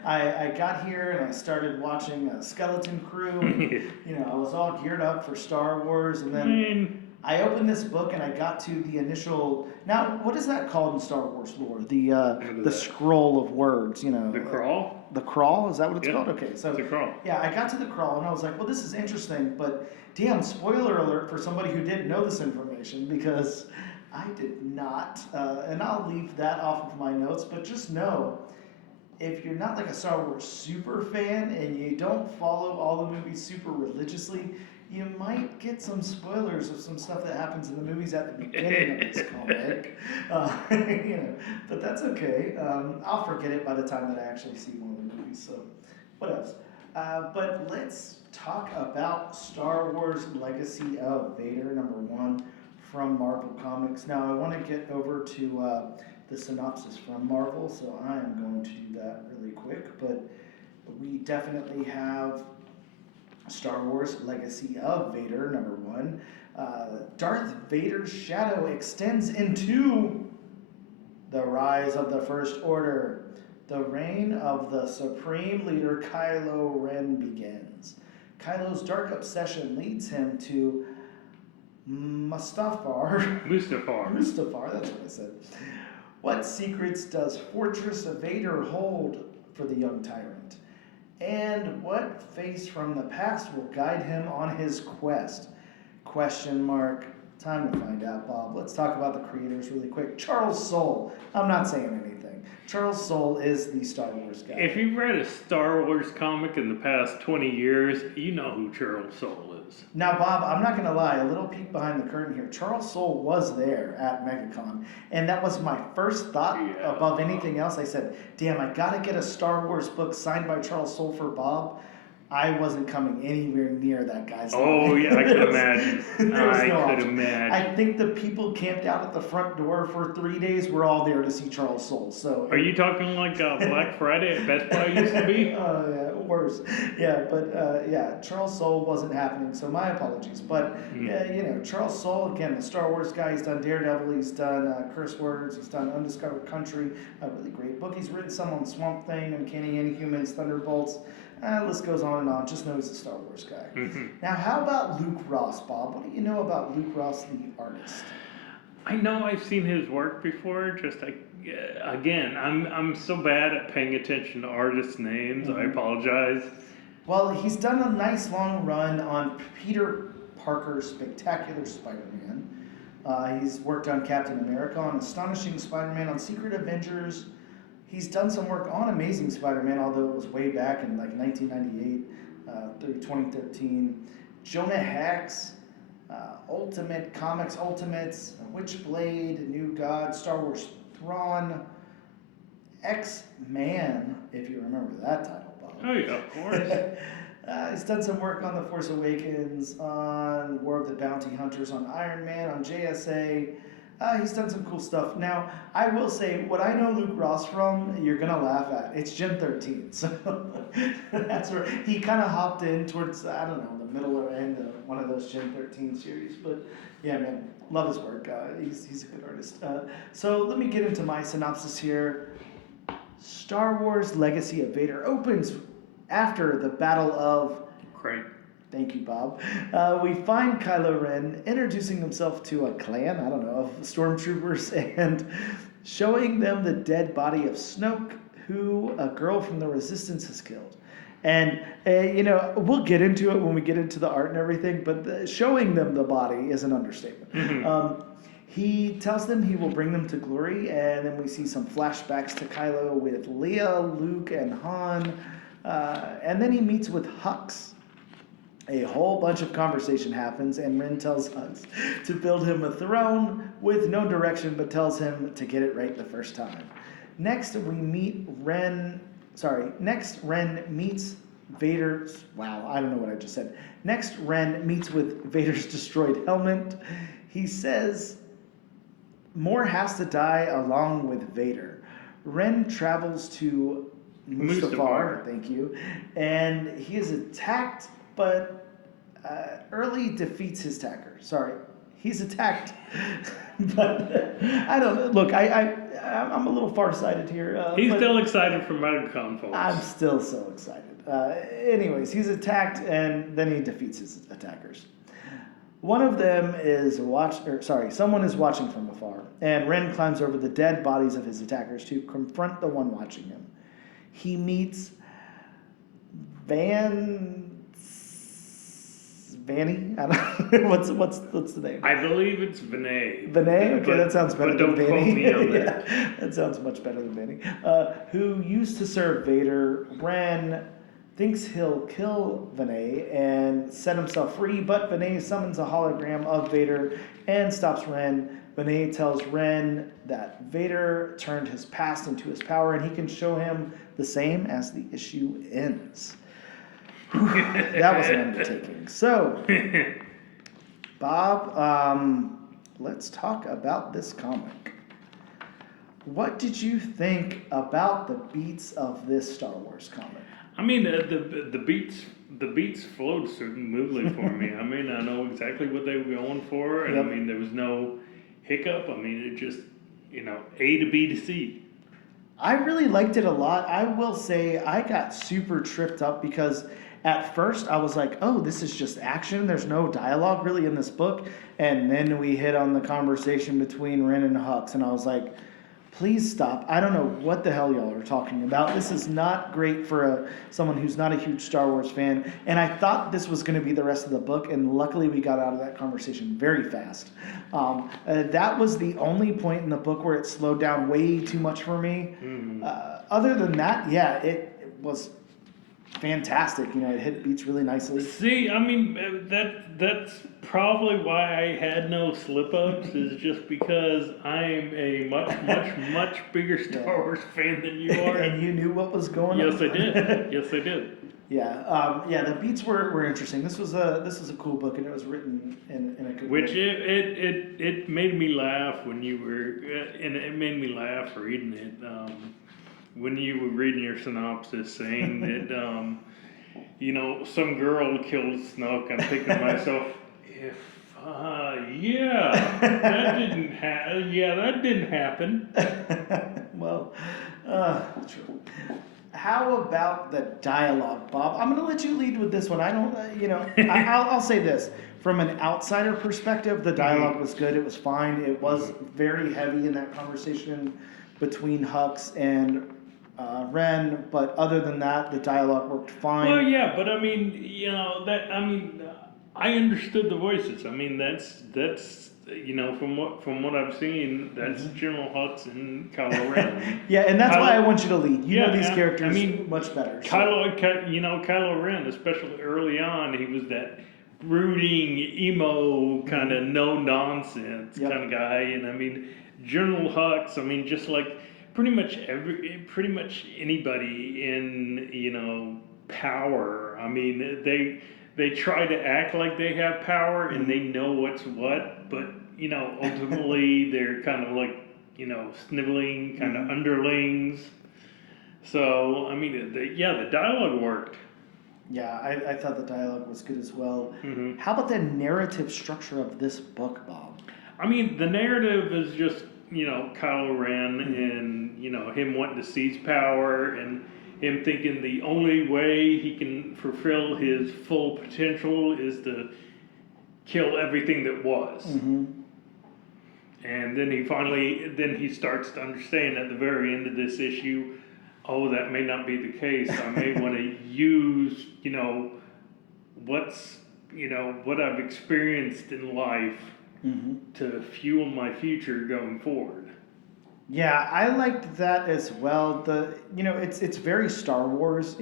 I got here and I started watching Skeleton Crew, and, I was all geared up for Star Wars, and then I opened this book and I got to the initial. Now, what is that called in Star Wars lore? The scroll of words, The crawl? The crawl? Is that what it's called? Okay, so it's a crawl. Yeah, I got to the crawl and I was like, well, this is interesting, but damn, spoiler alert for somebody who didn't know this information, because I did not. And I'll leave that off of my notes, but just know, if you're not like a Star Wars super fan and you don't follow all the movies super religiously, you might get some spoilers of some stuff that happens in the movies at the beginning of this comic. But that's okay. I'll forget it by the time that I actually see one of the movies. So, what else? But let's talk about Star Wars Legacy of Vader #1 from Marvel Comics. Now, I want to get over to the synopsis from Marvel, so I am going to do that really quick. But we definitely have Star Wars Legacy of Vader #1. Darth Vader's shadow extends into the rise of the First Order. The reign of the Supreme Leader Kylo Ren begins. Kylo's dark obsession leads him to Mustafar, that's what I said. What secrets does Fortress Vader hold for the young tyrant? And what face from the past will guide him on his quest? Question mark. Time to find out, Bob. Let's talk about the creators really quick. Charles Soule. I'm not saying anything. Charles Soule is the Star Wars guy. If you've read a Star Wars comic in the past 20 years, you know who Charles Soule is. Now, Bob, I'm not going to lie. A little peek behind the curtain here. Charles Soule was there at MegaCon, and that was my first thought above anything else. I said, damn, I got to get a Star Wars book signed by Charles Soule for Bob. I wasn't coming anywhere near that guy's line. Oh, yeah, I could imagine. Imagine. I think the people camped out at the front door for 3 days were all there to see Charles Soule. So, are you talking like Black Friday at Best Buy used to be? Oh, yeah, worse. Yeah, but Charles Soule wasn't happening, so my apologies. But, Charles Soule, again, the Star Wars guy, he's done Daredevil, he's done Curse Words, he's done Undiscovered Country, a really great book. He's written some on Swamp Thing, Uncanny Inhumans, Thunderbolts. List goes on and on. Just know he's a Star Wars guy. Now, how about Luke Ross, Bob? What do you know about Luke Ross, the artist? I know I've seen his work before. Just like again, I'm so bad at paying attention to artists' names. I apologize. Well, he's done a nice long run on Peter Parker's Spectacular Spider-Man. He's worked on Captain America, on Astonishing Spider-Man, on Secret Avengers. He's done some work on Amazing Spider-Man, although it was way back in like 1998 through 2013. Jonah Hex, Ultimate Comics Ultimates, Witchblade, New God, Star Wars Thrawn, X-Man, if you remember that title, Bob. Oh yeah, of course. He's done some work on The Force Awakens, on War of the Bounty Hunters, on Iron Man, on JSA. He's done some cool stuff. Now, I will say, what I know Luke Ross from, you're going to laugh at. It's Gen 13. So that's where he kind of hopped in towards, I don't know, the middle or end of one of those Gen 13 series. But yeah, man, love his work. He's a good artist. So let me get into my synopsis here. Star Wars Legacy of Vader opens after the Battle of... Great. Thank you, Bob. We find Kylo Ren introducing himself to a clan, I don't know, of stormtroopers and showing them the dead body of Snoke, who a girl from the Resistance has killed. And, we'll get into it when we get into the art and everything, but showing them the body is an understatement. Mm-hmm. He tells them he will bring them to glory, and then we see some flashbacks to Kylo with Leia, Luke, and Han. And then he meets with Hux. A whole bunch of conversation happens, and Ren tells Hux to build him a throne with no direction, but tells him to get it right the first time. Next, Ren meets Vader's... Wow, I don't know what I just said. Next, Ren meets with Vader's destroyed helmet. He says more has to die along with Vader. Ren travels to Mustafar, thank you, and he is attacked, but early defeats his attacker. Sorry, he's attacked, but I don't know. Look, I'm a little farsighted here. He's still excited for MegaCon, folks. I'm still so excited. Anyways, he's attacked, and then he defeats his attackers. One of them is someone is watching from afar, and Ren climbs over the dead bodies of his attackers to confront the one watching him. He meets Vanny? I don't know. What's the name? I believe it's Vinay. Vinay? Okay, that sounds better than don't quote Vanny. me on that. Yeah, that sounds much better than Vanny. Who used to serve Vader. Ren thinks he'll kill Vinay and set himself free, but Vinay summons a hologram of Vader and stops Ren. Vinay tells Ren that Vader turned his past into his power, and he can show him the same as the issue ends. That was an undertaking. So, Bob, let's talk about this comic. What did you think about the beats of this Star Wars comic? I mean, the beats flowed smoothly for me. I mean, I know exactly what they were going for, and Yep. I mean, there was no hiccup. I mean, it just, A to B to C. I really liked it a lot. I will say I got super tripped up because at first I was like, oh, this is just action. There's no dialogue really in this book. And then we hit on the conversation between Ren and Hux, and I was like, please stop. I don't know what the hell y'all are talking about. This is not great for someone who's not a huge Star Wars fan. And I thought this was going to be the rest of the book, and luckily we got out of that conversation very fast. That was the only point in the book where it slowed down way too much for me. Mm-hmm. Other than that, yeah, it was fantastic. It hit beats really nicely. See, I mean, that's probably why I had no slip-ups, is just because I'm a much bigger Star Wars fan than you are. And you knew what was going on. Yes, I did. Yes, I did. Yeah, the beats were interesting. This was a cool book, and it was written in a good Which way. it made me laugh when you were, and it made me laugh reading it. When you were reading your synopsis saying that, some girl killed Snoke, I'm thinking to myself, that didn't happen. Well, true. How about the dialogue, Bob? I'm going to let you lead with this one. I don't, I'll say this. From an outsider perspective, the dialogue was good. It was fine. It was very heavy in that conversation between Hux and Ren, but other than that, the dialogue worked fine. Well, yeah, but I mean, I understood the voices. I mean, that's from what I've seen, that's General Hux and Kylo Ren. Yeah, and that's why I want you to lead. You know these and, characters much better. So. Kylo Ren, especially early on, he was that brooding, emo, kind of no nonsense kind of guy, and I mean, General Hux. I mean, just like pretty much anybody in power. I mean, they try to act like they have power and they know what's what, but ultimately they're kind of like sniveling kind of underlings. So I mean, the dialogue worked. Yeah, I thought the dialogue was good as well. Mm-hmm. How about the narrative structure of this book, Bob? I mean, the narrative is just Kylo Ren and him wanting to seize power and him thinking the only way he can fulfill his full potential is to kill everything that was. And then he starts to understand at the very end of this issue, oh, that may not be the case. I may want to use what I've experienced in life to fuel my future going forward. Yeah, I liked that as well. It's very Star Wars.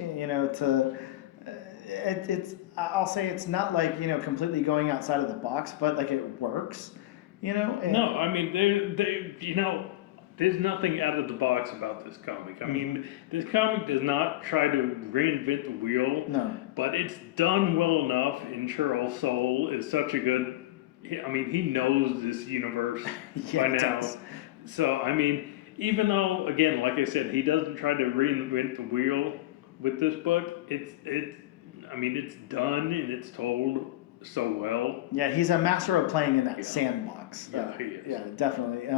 I'll say it's not like completely going outside of the box, but like it works. No, I mean there's nothing out of the box about this comic. I mean, this comic does not try to reinvent the wheel. No, but it's done well enough. And Charles Soule is such a good. I mean, he knows this universe by now. So, I mean, even though, again, like I said, he doesn't try to reinvent the wheel with this book, it's done and it's told so well. Yeah, he's a master of playing in that sandbox. Yeah, he is. Yeah, definitely.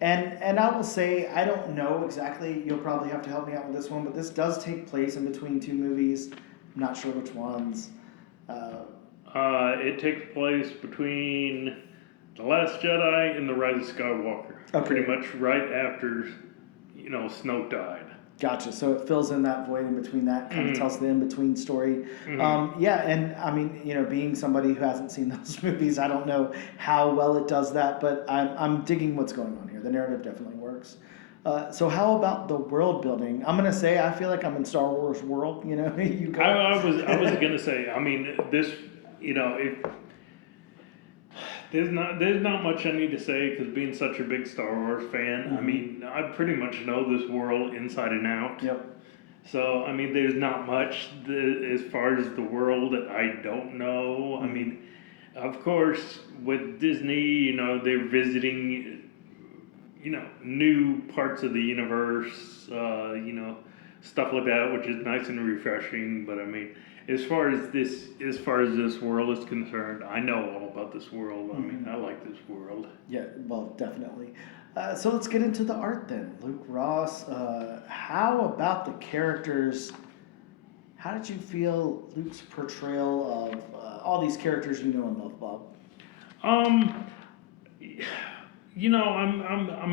And I will say, I don't know exactly, you'll probably have to help me out with this one, but this does take place in between two movies. I'm not sure which ones. It takes place between The Last Jedi and The Rise of Skywalker. Okay. Pretty much right after, Snoke died. Gotcha. So it fills in that void in between that, kind of tells the in-between story. Yeah, and I mean, being somebody who hasn't seen those movies, I don't know how well it does that, but I'm digging what's going on here. The narrative definitely works. So how about the world building? I'm gonna say I feel like I'm in Star Wars world. You go. I was gonna say. I mean, this. If there's not much I need to say because being such a big Star Wars fan, I mean, I pretty much know this world inside and out. Yep. So I mean, there's not much as far as the world that I don't know. I mean, of course, with Disney, they're visiting, new parts of the universe, stuff like that, which is nice and refreshing. But I mean, as far as this world is concerned, I know all about this world. I mean, I like this world. Yeah, well, definitely. So let's get into the art then. Luke Ross, how about the characters? How did you feel Luke's portrayal of all these characters you know and love, Bob? I'm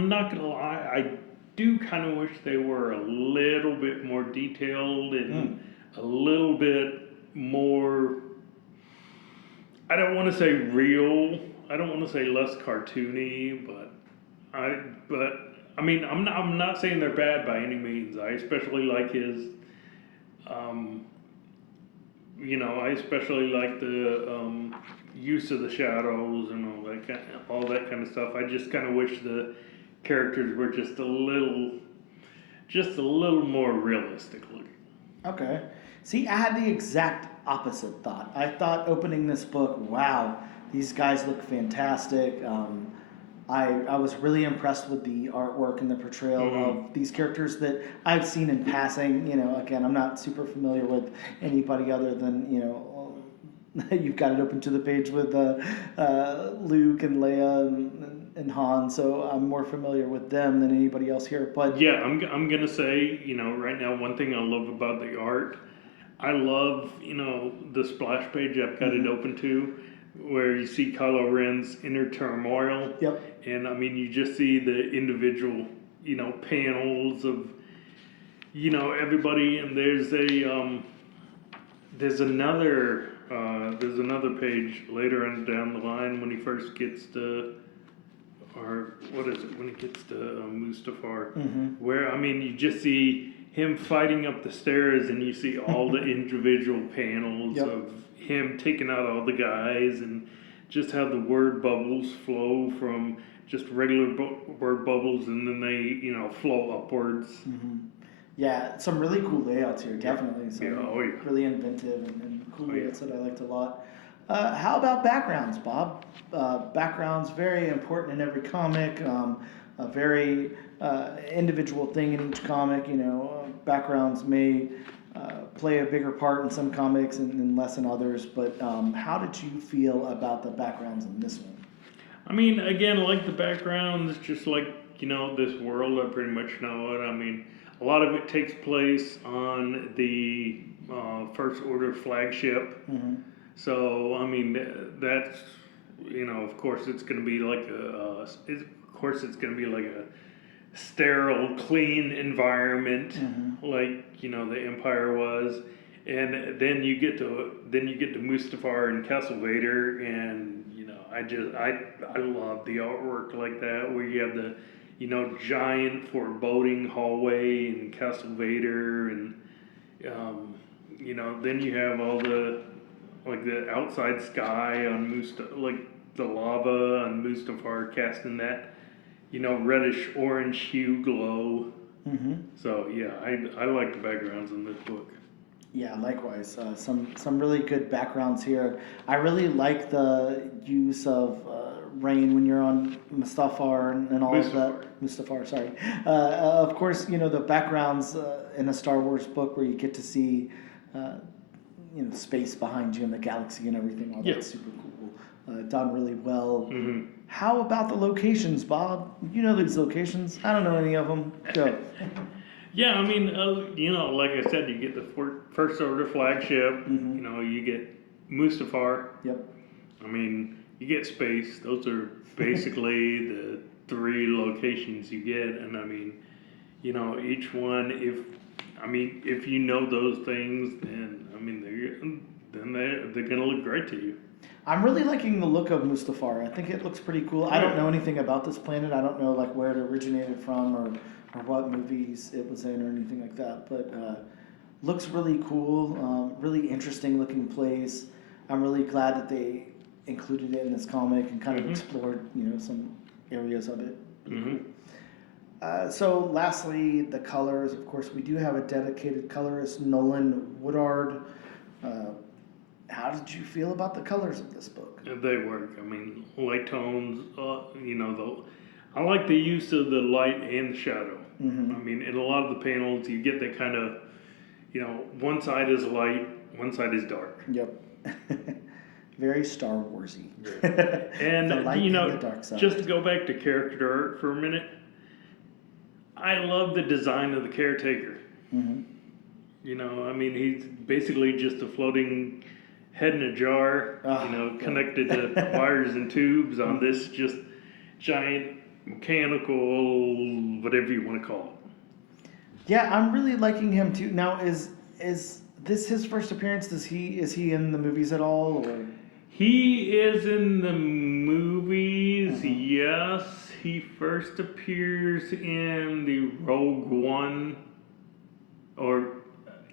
not gonna lie. I do kind of wish they were a little bit more detailed and a little bit more. I don't want to say real. I don't want to say less cartoony, but I mean, I'm not saying they're bad by any means. I especially like his. I especially like the use of the shadows and all that kind of stuff. I just kind of wish the characters were just a little more realistic looking. Okay. See, I had the exact opposite thought. I thought opening this book, wow, these guys look fantastic. I was really impressed with the artwork and the portrayal of these characters that I've seen in passing. Again, I'm not super familiar with anybody other than, you've got it open to the page with Luke and Leia and and Han, so I'm more familiar with them than anybody else here. But Yeah, I'm gonna say, right now, one thing I love about the art, I love, the splash page. I've got it open to, where you see Kylo Ren's inner turmoil. Yep. And I mean, you just see the individual, panels of, everybody. And there's another page later on down the line when he first gets to, or what is it, when he gets to Mustafar, where, I mean, you just see him fighting up the stairs and you see all the individual panels of him taking out all the guys, and just how the word bubbles flow from just regular word bubbles, and then they, flow upwards. Yeah, some really cool layouts here, definitely. Some Yeah. really inventive and cool layouts that I liked a lot. How about backgrounds, Bob? Backgrounds, very important in every comic. A very individual thing in each comic. Backgrounds may play a bigger part in some comics and less in others. But how did you feel about the backgrounds in this one? I mean, again, like the backgrounds, just like, this world, I pretty much know it. I mean, a lot of it takes place on the First Order flagship. So, I mean, that's, of course it's going to be like a sterile, clean environment, like, the Empire was. And then you get to Mustafar and Castle Vader, and I love the artwork like that, where you have the giant foreboding hallway in Castle Vader, and then you have all the outside sky on like the lava on Mustafar casting that reddish orange hue glow. So yeah, I like the backgrounds in this book. Yeah, likewise. Some really good backgrounds here. I really like the use of rain when you're on Mustafar and all of that. Mustafar, sorry. Of course, the backgrounds in a Star Wars book where you get to see, space behind you and the galaxy and everything. All that's super cool. Done really well. How about the locations, Bob? You know these locations. I don't know any of them. Go. Yeah, I mean, like I said, you get the First Order flagship. You get Mustafar. Yep. I mean, you get space. Those are basically the three locations you get, and I mean, each one. If you know those things, then I mean, they're gonna look great to you. I'm really liking the look of Mustafar. I think it looks pretty cool. I don't know anything about this planet. I don't know where it originated from or what movies it was in or anything like that. But looks really cool. Really interesting looking place. I'm really glad that they included it in this comic and kind of explored some areas of it. So lastly, the colors. Of course, we do have a dedicated colorist, Nolan Woodard. How did you feel about the colors of this book? They work. I mean, light tones. I like the use of the light and the shadow. I mean, in a lot of the panels, you get that kind of, one side is light, one side is dark. Yep. Very Star Warsy. And the light and the dark side. Just to go back to character art for a minute, I love the design of the caretaker. I mean, he's basically just a floating head in a jar, connected to wires and tubes on this just giant mechanical, whatever you want to call it. Yeah, I'm really liking him too. Now, is this his first appearance? Is he in the movies at all? Or? He is in the movies. Yes, he first appears in the Rogue One,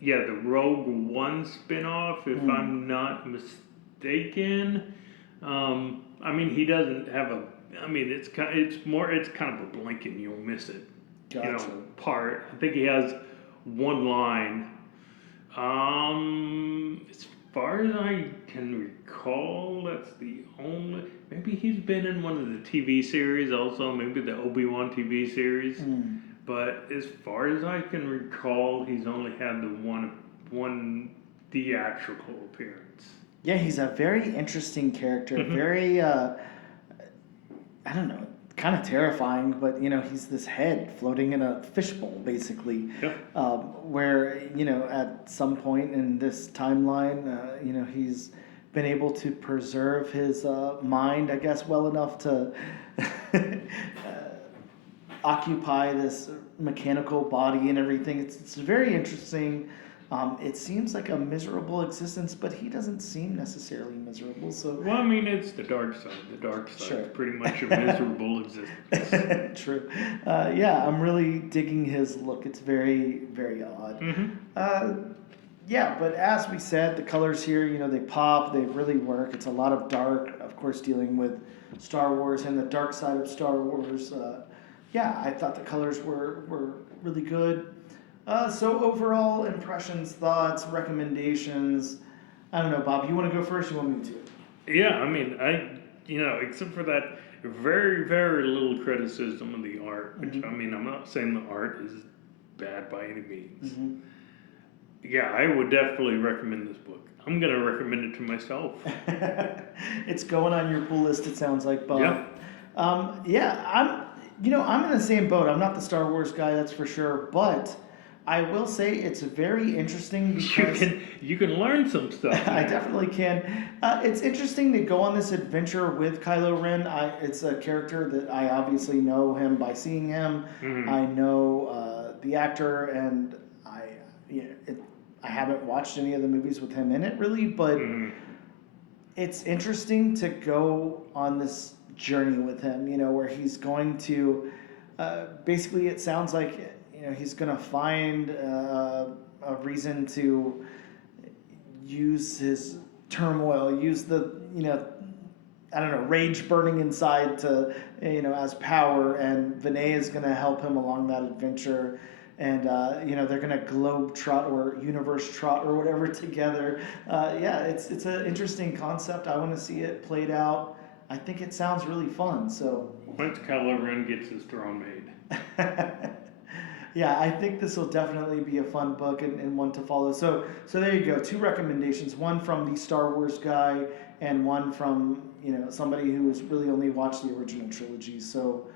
the Rogue One spinoff, if I'm not mistaken. I mean, he doesn't have a. I mean, it's kind of a blink and you'll miss it. Gotcha. Part. I think he has one line. As far as I can recall, that's the only. Maybe he's been in one of the TV series also. Maybe the Obi-Wan TV series. But as far as I can recall, he's only had the one theatrical appearance. Yeah, he's a very interesting character. Very, I don't know, kind of terrifying, but he's this head floating in a fishbowl, basically. Yeah. Where at some point in this timeline, he's been able to preserve his mind, I guess, well enough to occupy this mechanical body and everything. It's very interesting. It seems like a miserable existence, but he doesn't seem necessarily miserable. So Well, I mean, it's the dark side. The dark side Sure. is pretty much a miserable existence. True. Yeah, I'm really digging his look. It's very, very odd. Yeah, but as we said, the colors here, they pop, they really work. It's a lot of dark, of course, dealing with Star Wars and the dark side of Star Wars. Yeah, I thought the colors were really good. So overall impressions, thoughts, recommendations. I don't know, Bob. You want to go first? You want me to? Yeah, I mean, except for that very, very little criticism of the art, which, I mean, I'm not saying the art is bad by any means. Yeah, I would definitely recommend this book. I'm going to recommend it to myself. It's going on your pull list, it sounds like, Bob. Yeah. Yeah, I'm in the same boat. I'm not the Star Wars guy, that's for sure, but I will say it's very interesting because You can learn some stuff. I definitely can. It's interesting to go on this adventure with Kylo Ren. It's a character that I obviously know him by seeing him. I know the actor, and I haven't watched any of the movies with him in it really, but it's interesting to go on this journey with him. Where he's going to basically, it sounds like he's going to find a reason to use his turmoil, use the, I don't know, rage burning inside to, as power, and Vinay is going to help him along that adventure. And, they're going to globe trot or universe trot or whatever together. Yeah, it's an interesting concept. I want to see it played out. I think it sounds really fun. So Once Kylo Ren gets his throne made. Yeah, I think this will definitely be a fun book and one to follow. So there you go. 2 recommendations. One from the Star Wars guy, and one from somebody who's really only watched the original trilogy. So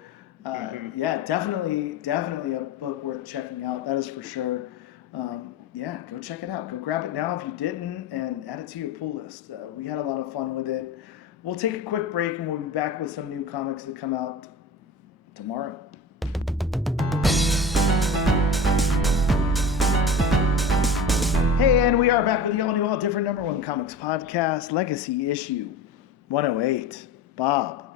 yeah, definitely a book worth checking out. That is for sure. Yeah, go check it out. Go grab it now if you didn't, and add it to your pull list. We had a lot of fun with it. We'll take a quick break, and we'll be back with some new comics that come out tomorrow. Hey, and we are back with the all-new, all-different #1 comics podcast, Legacy Issue 108. Bob,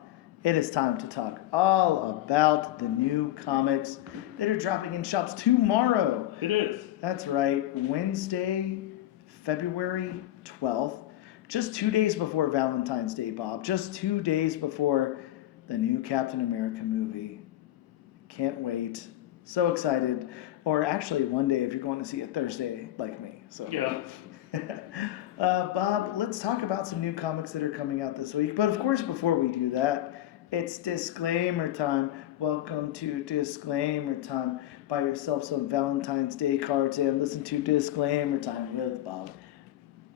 it is time to talk all about the new comics that are dropping in shops tomorrow. It is. That's right, Wednesday, February 12th. Just 2 days before Valentine's Day, Bob. Just 2 days before the new Captain America movie. Can't wait. So excited. Or actually, one day if you're going to see it Thursday, like me. So Yeah. Bob, let's talk about some new comics that are coming out this week. But of course, before we do that, it's disclaimer time. Welcome to disclaimer time. Buy yourself some Valentine's Day cards and listen to disclaimer time with Bob.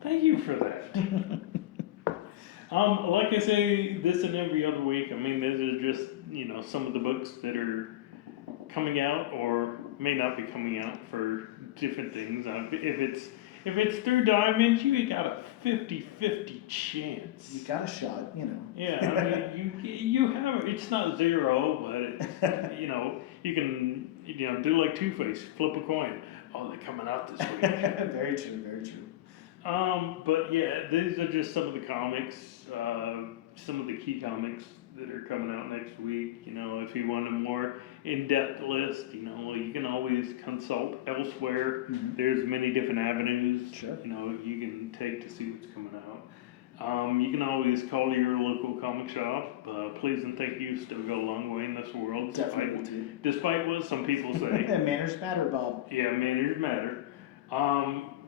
Thank you for that. Like I say, this and every other week, I mean, these are just, some of the books that are coming out or may not be coming out for different things. If it's through Diamond, you got a 50-50 chance. You got a shot, Yeah, I mean, you have, it's not zero, but it's, you can, do like Two-Face, flip a coin. Oh, they're coming out this week. Very true, very true. But yeah, these are just some of the comics, some of the key comics that are coming out next week. If you want a more in-depth list, you can always consult elsewhere. Mm-hmm. There's many different avenues, Sure. You can take to see what's coming out. You can always call your local comic shop. Please and thank you still go a long way in this world. Definitely do. Despite what some people say. Manners matter, Bob. Yeah, manners matter.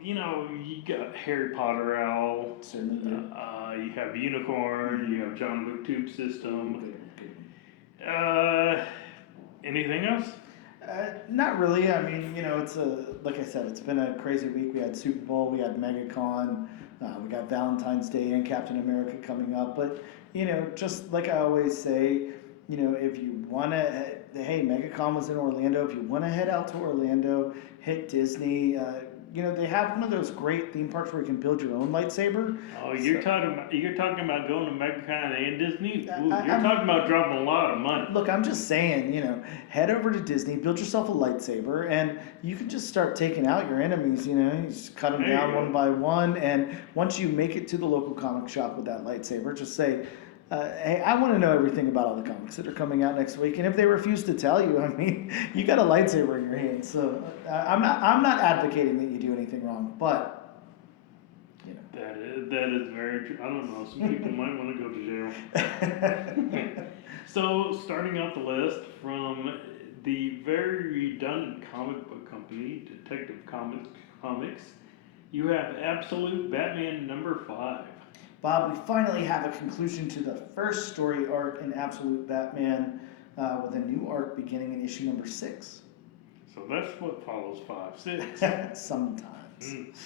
You got Harry Potter Owl. Certainly do. You have Unicorn. You have John Booktube System. Good. Anything else? Not really. I mean, it's like I said, it's been a crazy week. We had Super Bowl, we had MegaCon, we got Valentine's Day and Captain America coming up. But, just like I always say, if you want to, hey, MegaCon was in Orlando. If you want to head out to Orlando, hit Disney. They have one of those great theme parks where you can build your own lightsaber. Oh, you're talking about going to MegaCon and Disney. Ooh, you're I'm, talking about dropping a lot of money. Look, I'm just saying, head over to Disney, build yourself a lightsaber, and you can just start taking out your enemies. You just cut them down one by one, and once you make it to the local comic shop with that lightsaber, just say, hey, I want to know everything about all the comics that are coming out next week. And if they refuse to tell you, I mean, you got a lightsaber in your hand. So I'm not advocating that you do anything wrong, but That is very true. I don't know. Some people might want to go to jail. So starting out the list from the very redundant comic book company, Detective Comics, you have Absolute Batman #5. Bob, we finally have a conclusion to the first story arc in Absolute Batman with a new arc beginning in issue number 6. So that's what follows 5, 6. Sometimes.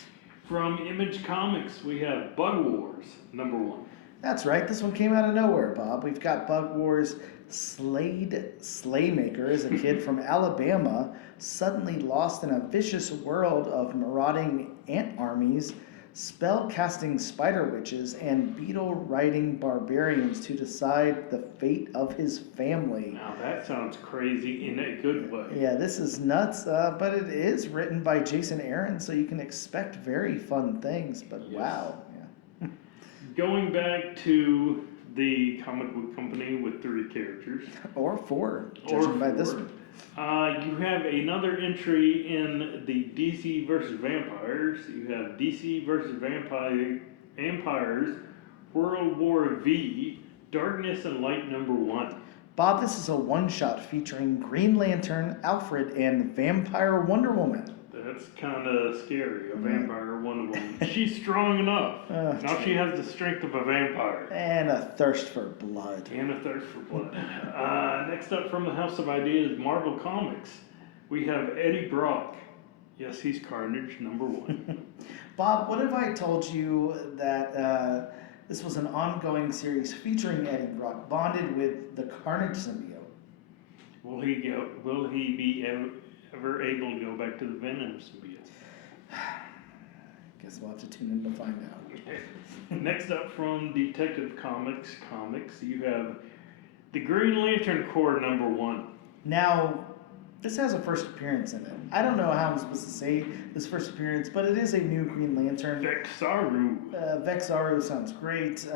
From Image Comics, we have Bug Wars #1. That's right. This one came out of nowhere, Bob. We've got Bug Wars. Slade Slaymaker is a kid from Alabama, suddenly lost in a vicious world of marauding ant armies, spell-casting spider witches, and beetle-riding barbarians to decide the fate of his family. Now that sounds crazy in a good way. Yeah, this is nuts, but it is written by Jason Aaron, so you can expect very fun things, but Yes. wow. Yeah. Going back to the comic book company with 3 characters. Or 4, judging by this one. You have another entry in the DC versus Vampires. You have DC versus Vampires, World War V, Darkness and Light #1. Bob, this is a one-shot featuring Green Lantern, Alfred, and Vampire Wonder Woman. That's kind of scary, a vampire Wonder Woman. She's strong enough. Now she has the strength of a vampire. And a thirst for blood. And a thirst for blood. Next up from the House of Ideas, Marvel Comics, we have Eddie Brock. Yes, he's Carnage #1. Bob, what if I told you that this was an ongoing series featuring Eddie Brock bonded with the Carnage symbiote? Will he be ever able to go back to the Venom symbiote? Guess we'll have to tune in to find out. Next up from Detective Comics, you have the Green Lantern Corps #1. Now, this has a first appearance in it. I don't know how I'm supposed to say this first appearance, but it is a new Green Lantern. Vexaru. Vexaru sounds great.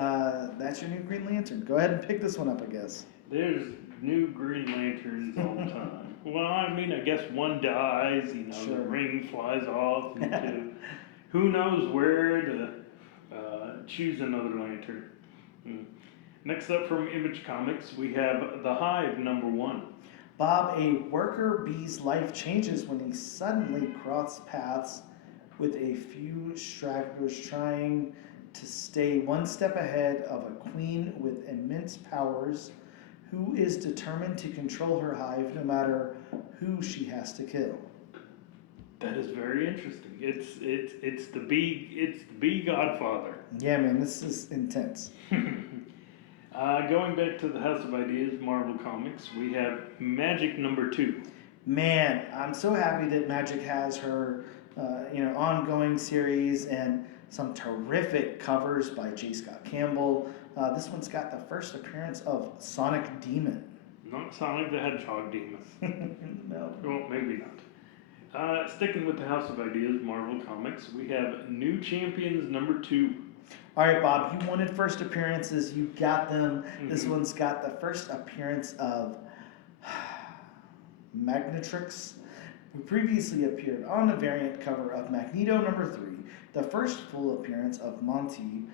That's your new Green Lantern. Go ahead and pick this one up, I guess. There's new Green Lanterns all the time. Well, I mean, I guess one dies, Sure. the ring flies off, and who knows where to choose another lantern. Next up from Image Comics, we have The Hive #1. Bob, a worker bee's life changes when he suddenly crosses paths with a few stragglers trying to stay one step ahead of a queen with immense powers who is determined to control her hive no matter who she has to kill. That is very interesting. It's the bee godfather. Yeah, man, this is intense. Going back to the House of Ideas, Marvel Comics, we have Magic #2. Man, I'm so happy that Magic has her, ongoing series and some terrific covers by J. Scott Campbell. This one's got the first appearance of Sonic Demon. Not Sonic the Hedgehog Demon. No. Well, maybe not. Sticking with the House of Ideas, Marvel Comics, we have New Champions #2. All right, Bob, you wanted first appearances. You got them. This one's got the first appearance of Magnetrix, who previously appeared on the variant cover of Magneto #3. The first full appearance of Monty,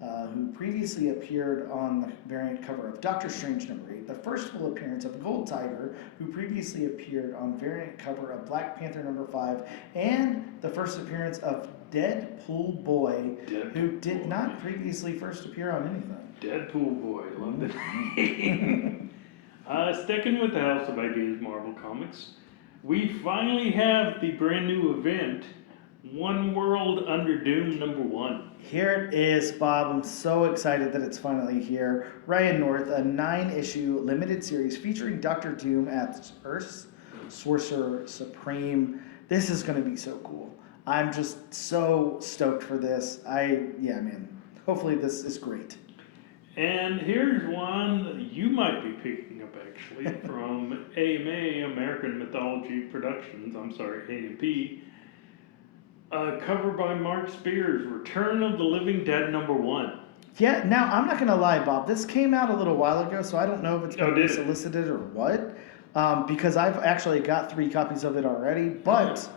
who previously appeared on the variant cover of Doctor Strange #8. The first full appearance of Gold Tiger, who previously appeared on variant cover of Black Panther #5. And the first appearance of Deadpool Boy, who did not previously first appear on anything. Deadpool Boy, love the name. Sticking with the House of Ideas Marvel Comics, we finally have the brand new event, One World Under Doom #1. Here it is, Bob. I'm so excited that it's finally here. Ryan North, a 9-issue limited series featuring Doctor Doom as Earth's Sorcerer Supreme. This is going to be so cool. I'm just so stoked for this. Yeah, man. Hopefully this is great. And here's one that you might be picking up actually from AMA, American Mythology Productions. AMP. Cover by Mark Spears, Return of the Living Dead #1. Yeah, now I'm not going to lie, Bob. This came out a little while ago, so I don't know if it's been solicited or what. Because I've actually got 3 copies of it already, but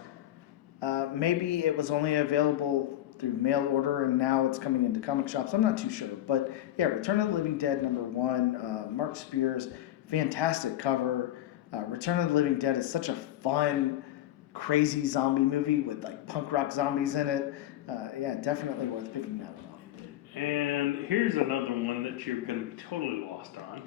maybe it was only available through mail order and now it's coming into comic shops. I'm not too sure. But yeah, Return of the Living Dead #1, Mark Spears, fantastic cover. Return of the Living Dead is such a fun, crazy zombie movie with like punk rock zombies in it. Yeah, definitely worth picking that one up. And here's another one that you're going to be totally lost on.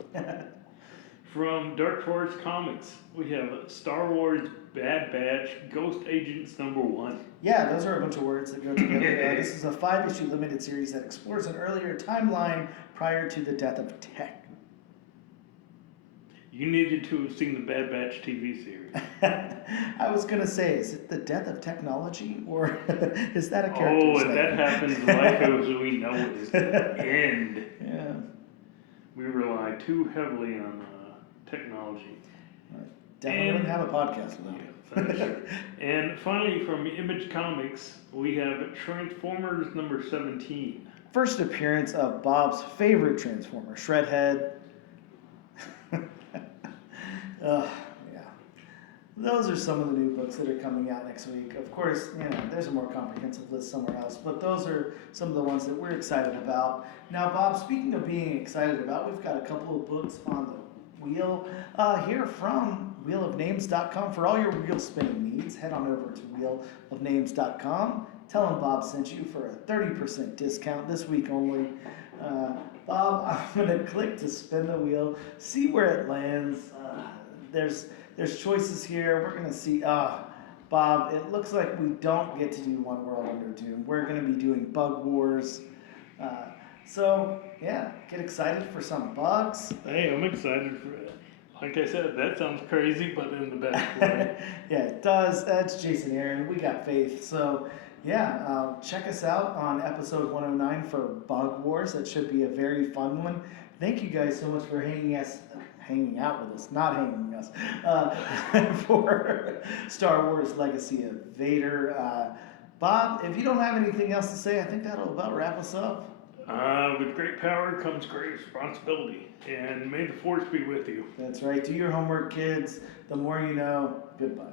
From Dark Horse Comics, we have Star Wars Bad Batch Ghost Agents #1. Yeah, those are a bunch of words that go together. This is a 5-issue limited series that explores an earlier timeline prior to the death of Tech. You needed to have seen the Bad Batch TV series. I was going to say, is it the death of technology, or is that a character? Oh, if that happens, life as we know it is the end. Yeah. We rely too heavily on technology. Definitely wouldn't have a podcast without it. And finally, from Image Comics, we have Transformers #17. First appearance of Bob's favorite Transformer, Shredhead. Yeah. Those are some of the new books that are coming out next week. Of course, there's a more comprehensive list somewhere else, but those are some of the ones that we're excited about. Now, Bob, speaking of being excited about, we've got a couple of books on the wheel here from wheelofnames.com. For all your wheel spinning needs, head on over to wheelofnames.com. Tell them Bob sent you for a 30% discount this week only. Bob, I'm going to click to spin the wheel, see where it lands. There's choices here. We're going to see. Bob, it looks like we don't get to do One World Under Doom. We're going to be doing Bug Wars. So, yeah, get excited for some bugs. Hey, I'm excited for it. Like I said, that sounds crazy, but in the best way. Yeah, it does. That's Jason Aaron. We got faith. So, yeah, check us out on episode 109 for Bug Wars. That should be a very fun one. Thank you guys so much for hanging out with us, not hanging us, for Star Wars Legacy of Vader. Bob, if you don't have anything else to say, I think that'll about wrap us up. With great power comes great responsibility, and may the Force be with you. That's right. Do your homework, kids. The more you know. Goodbye.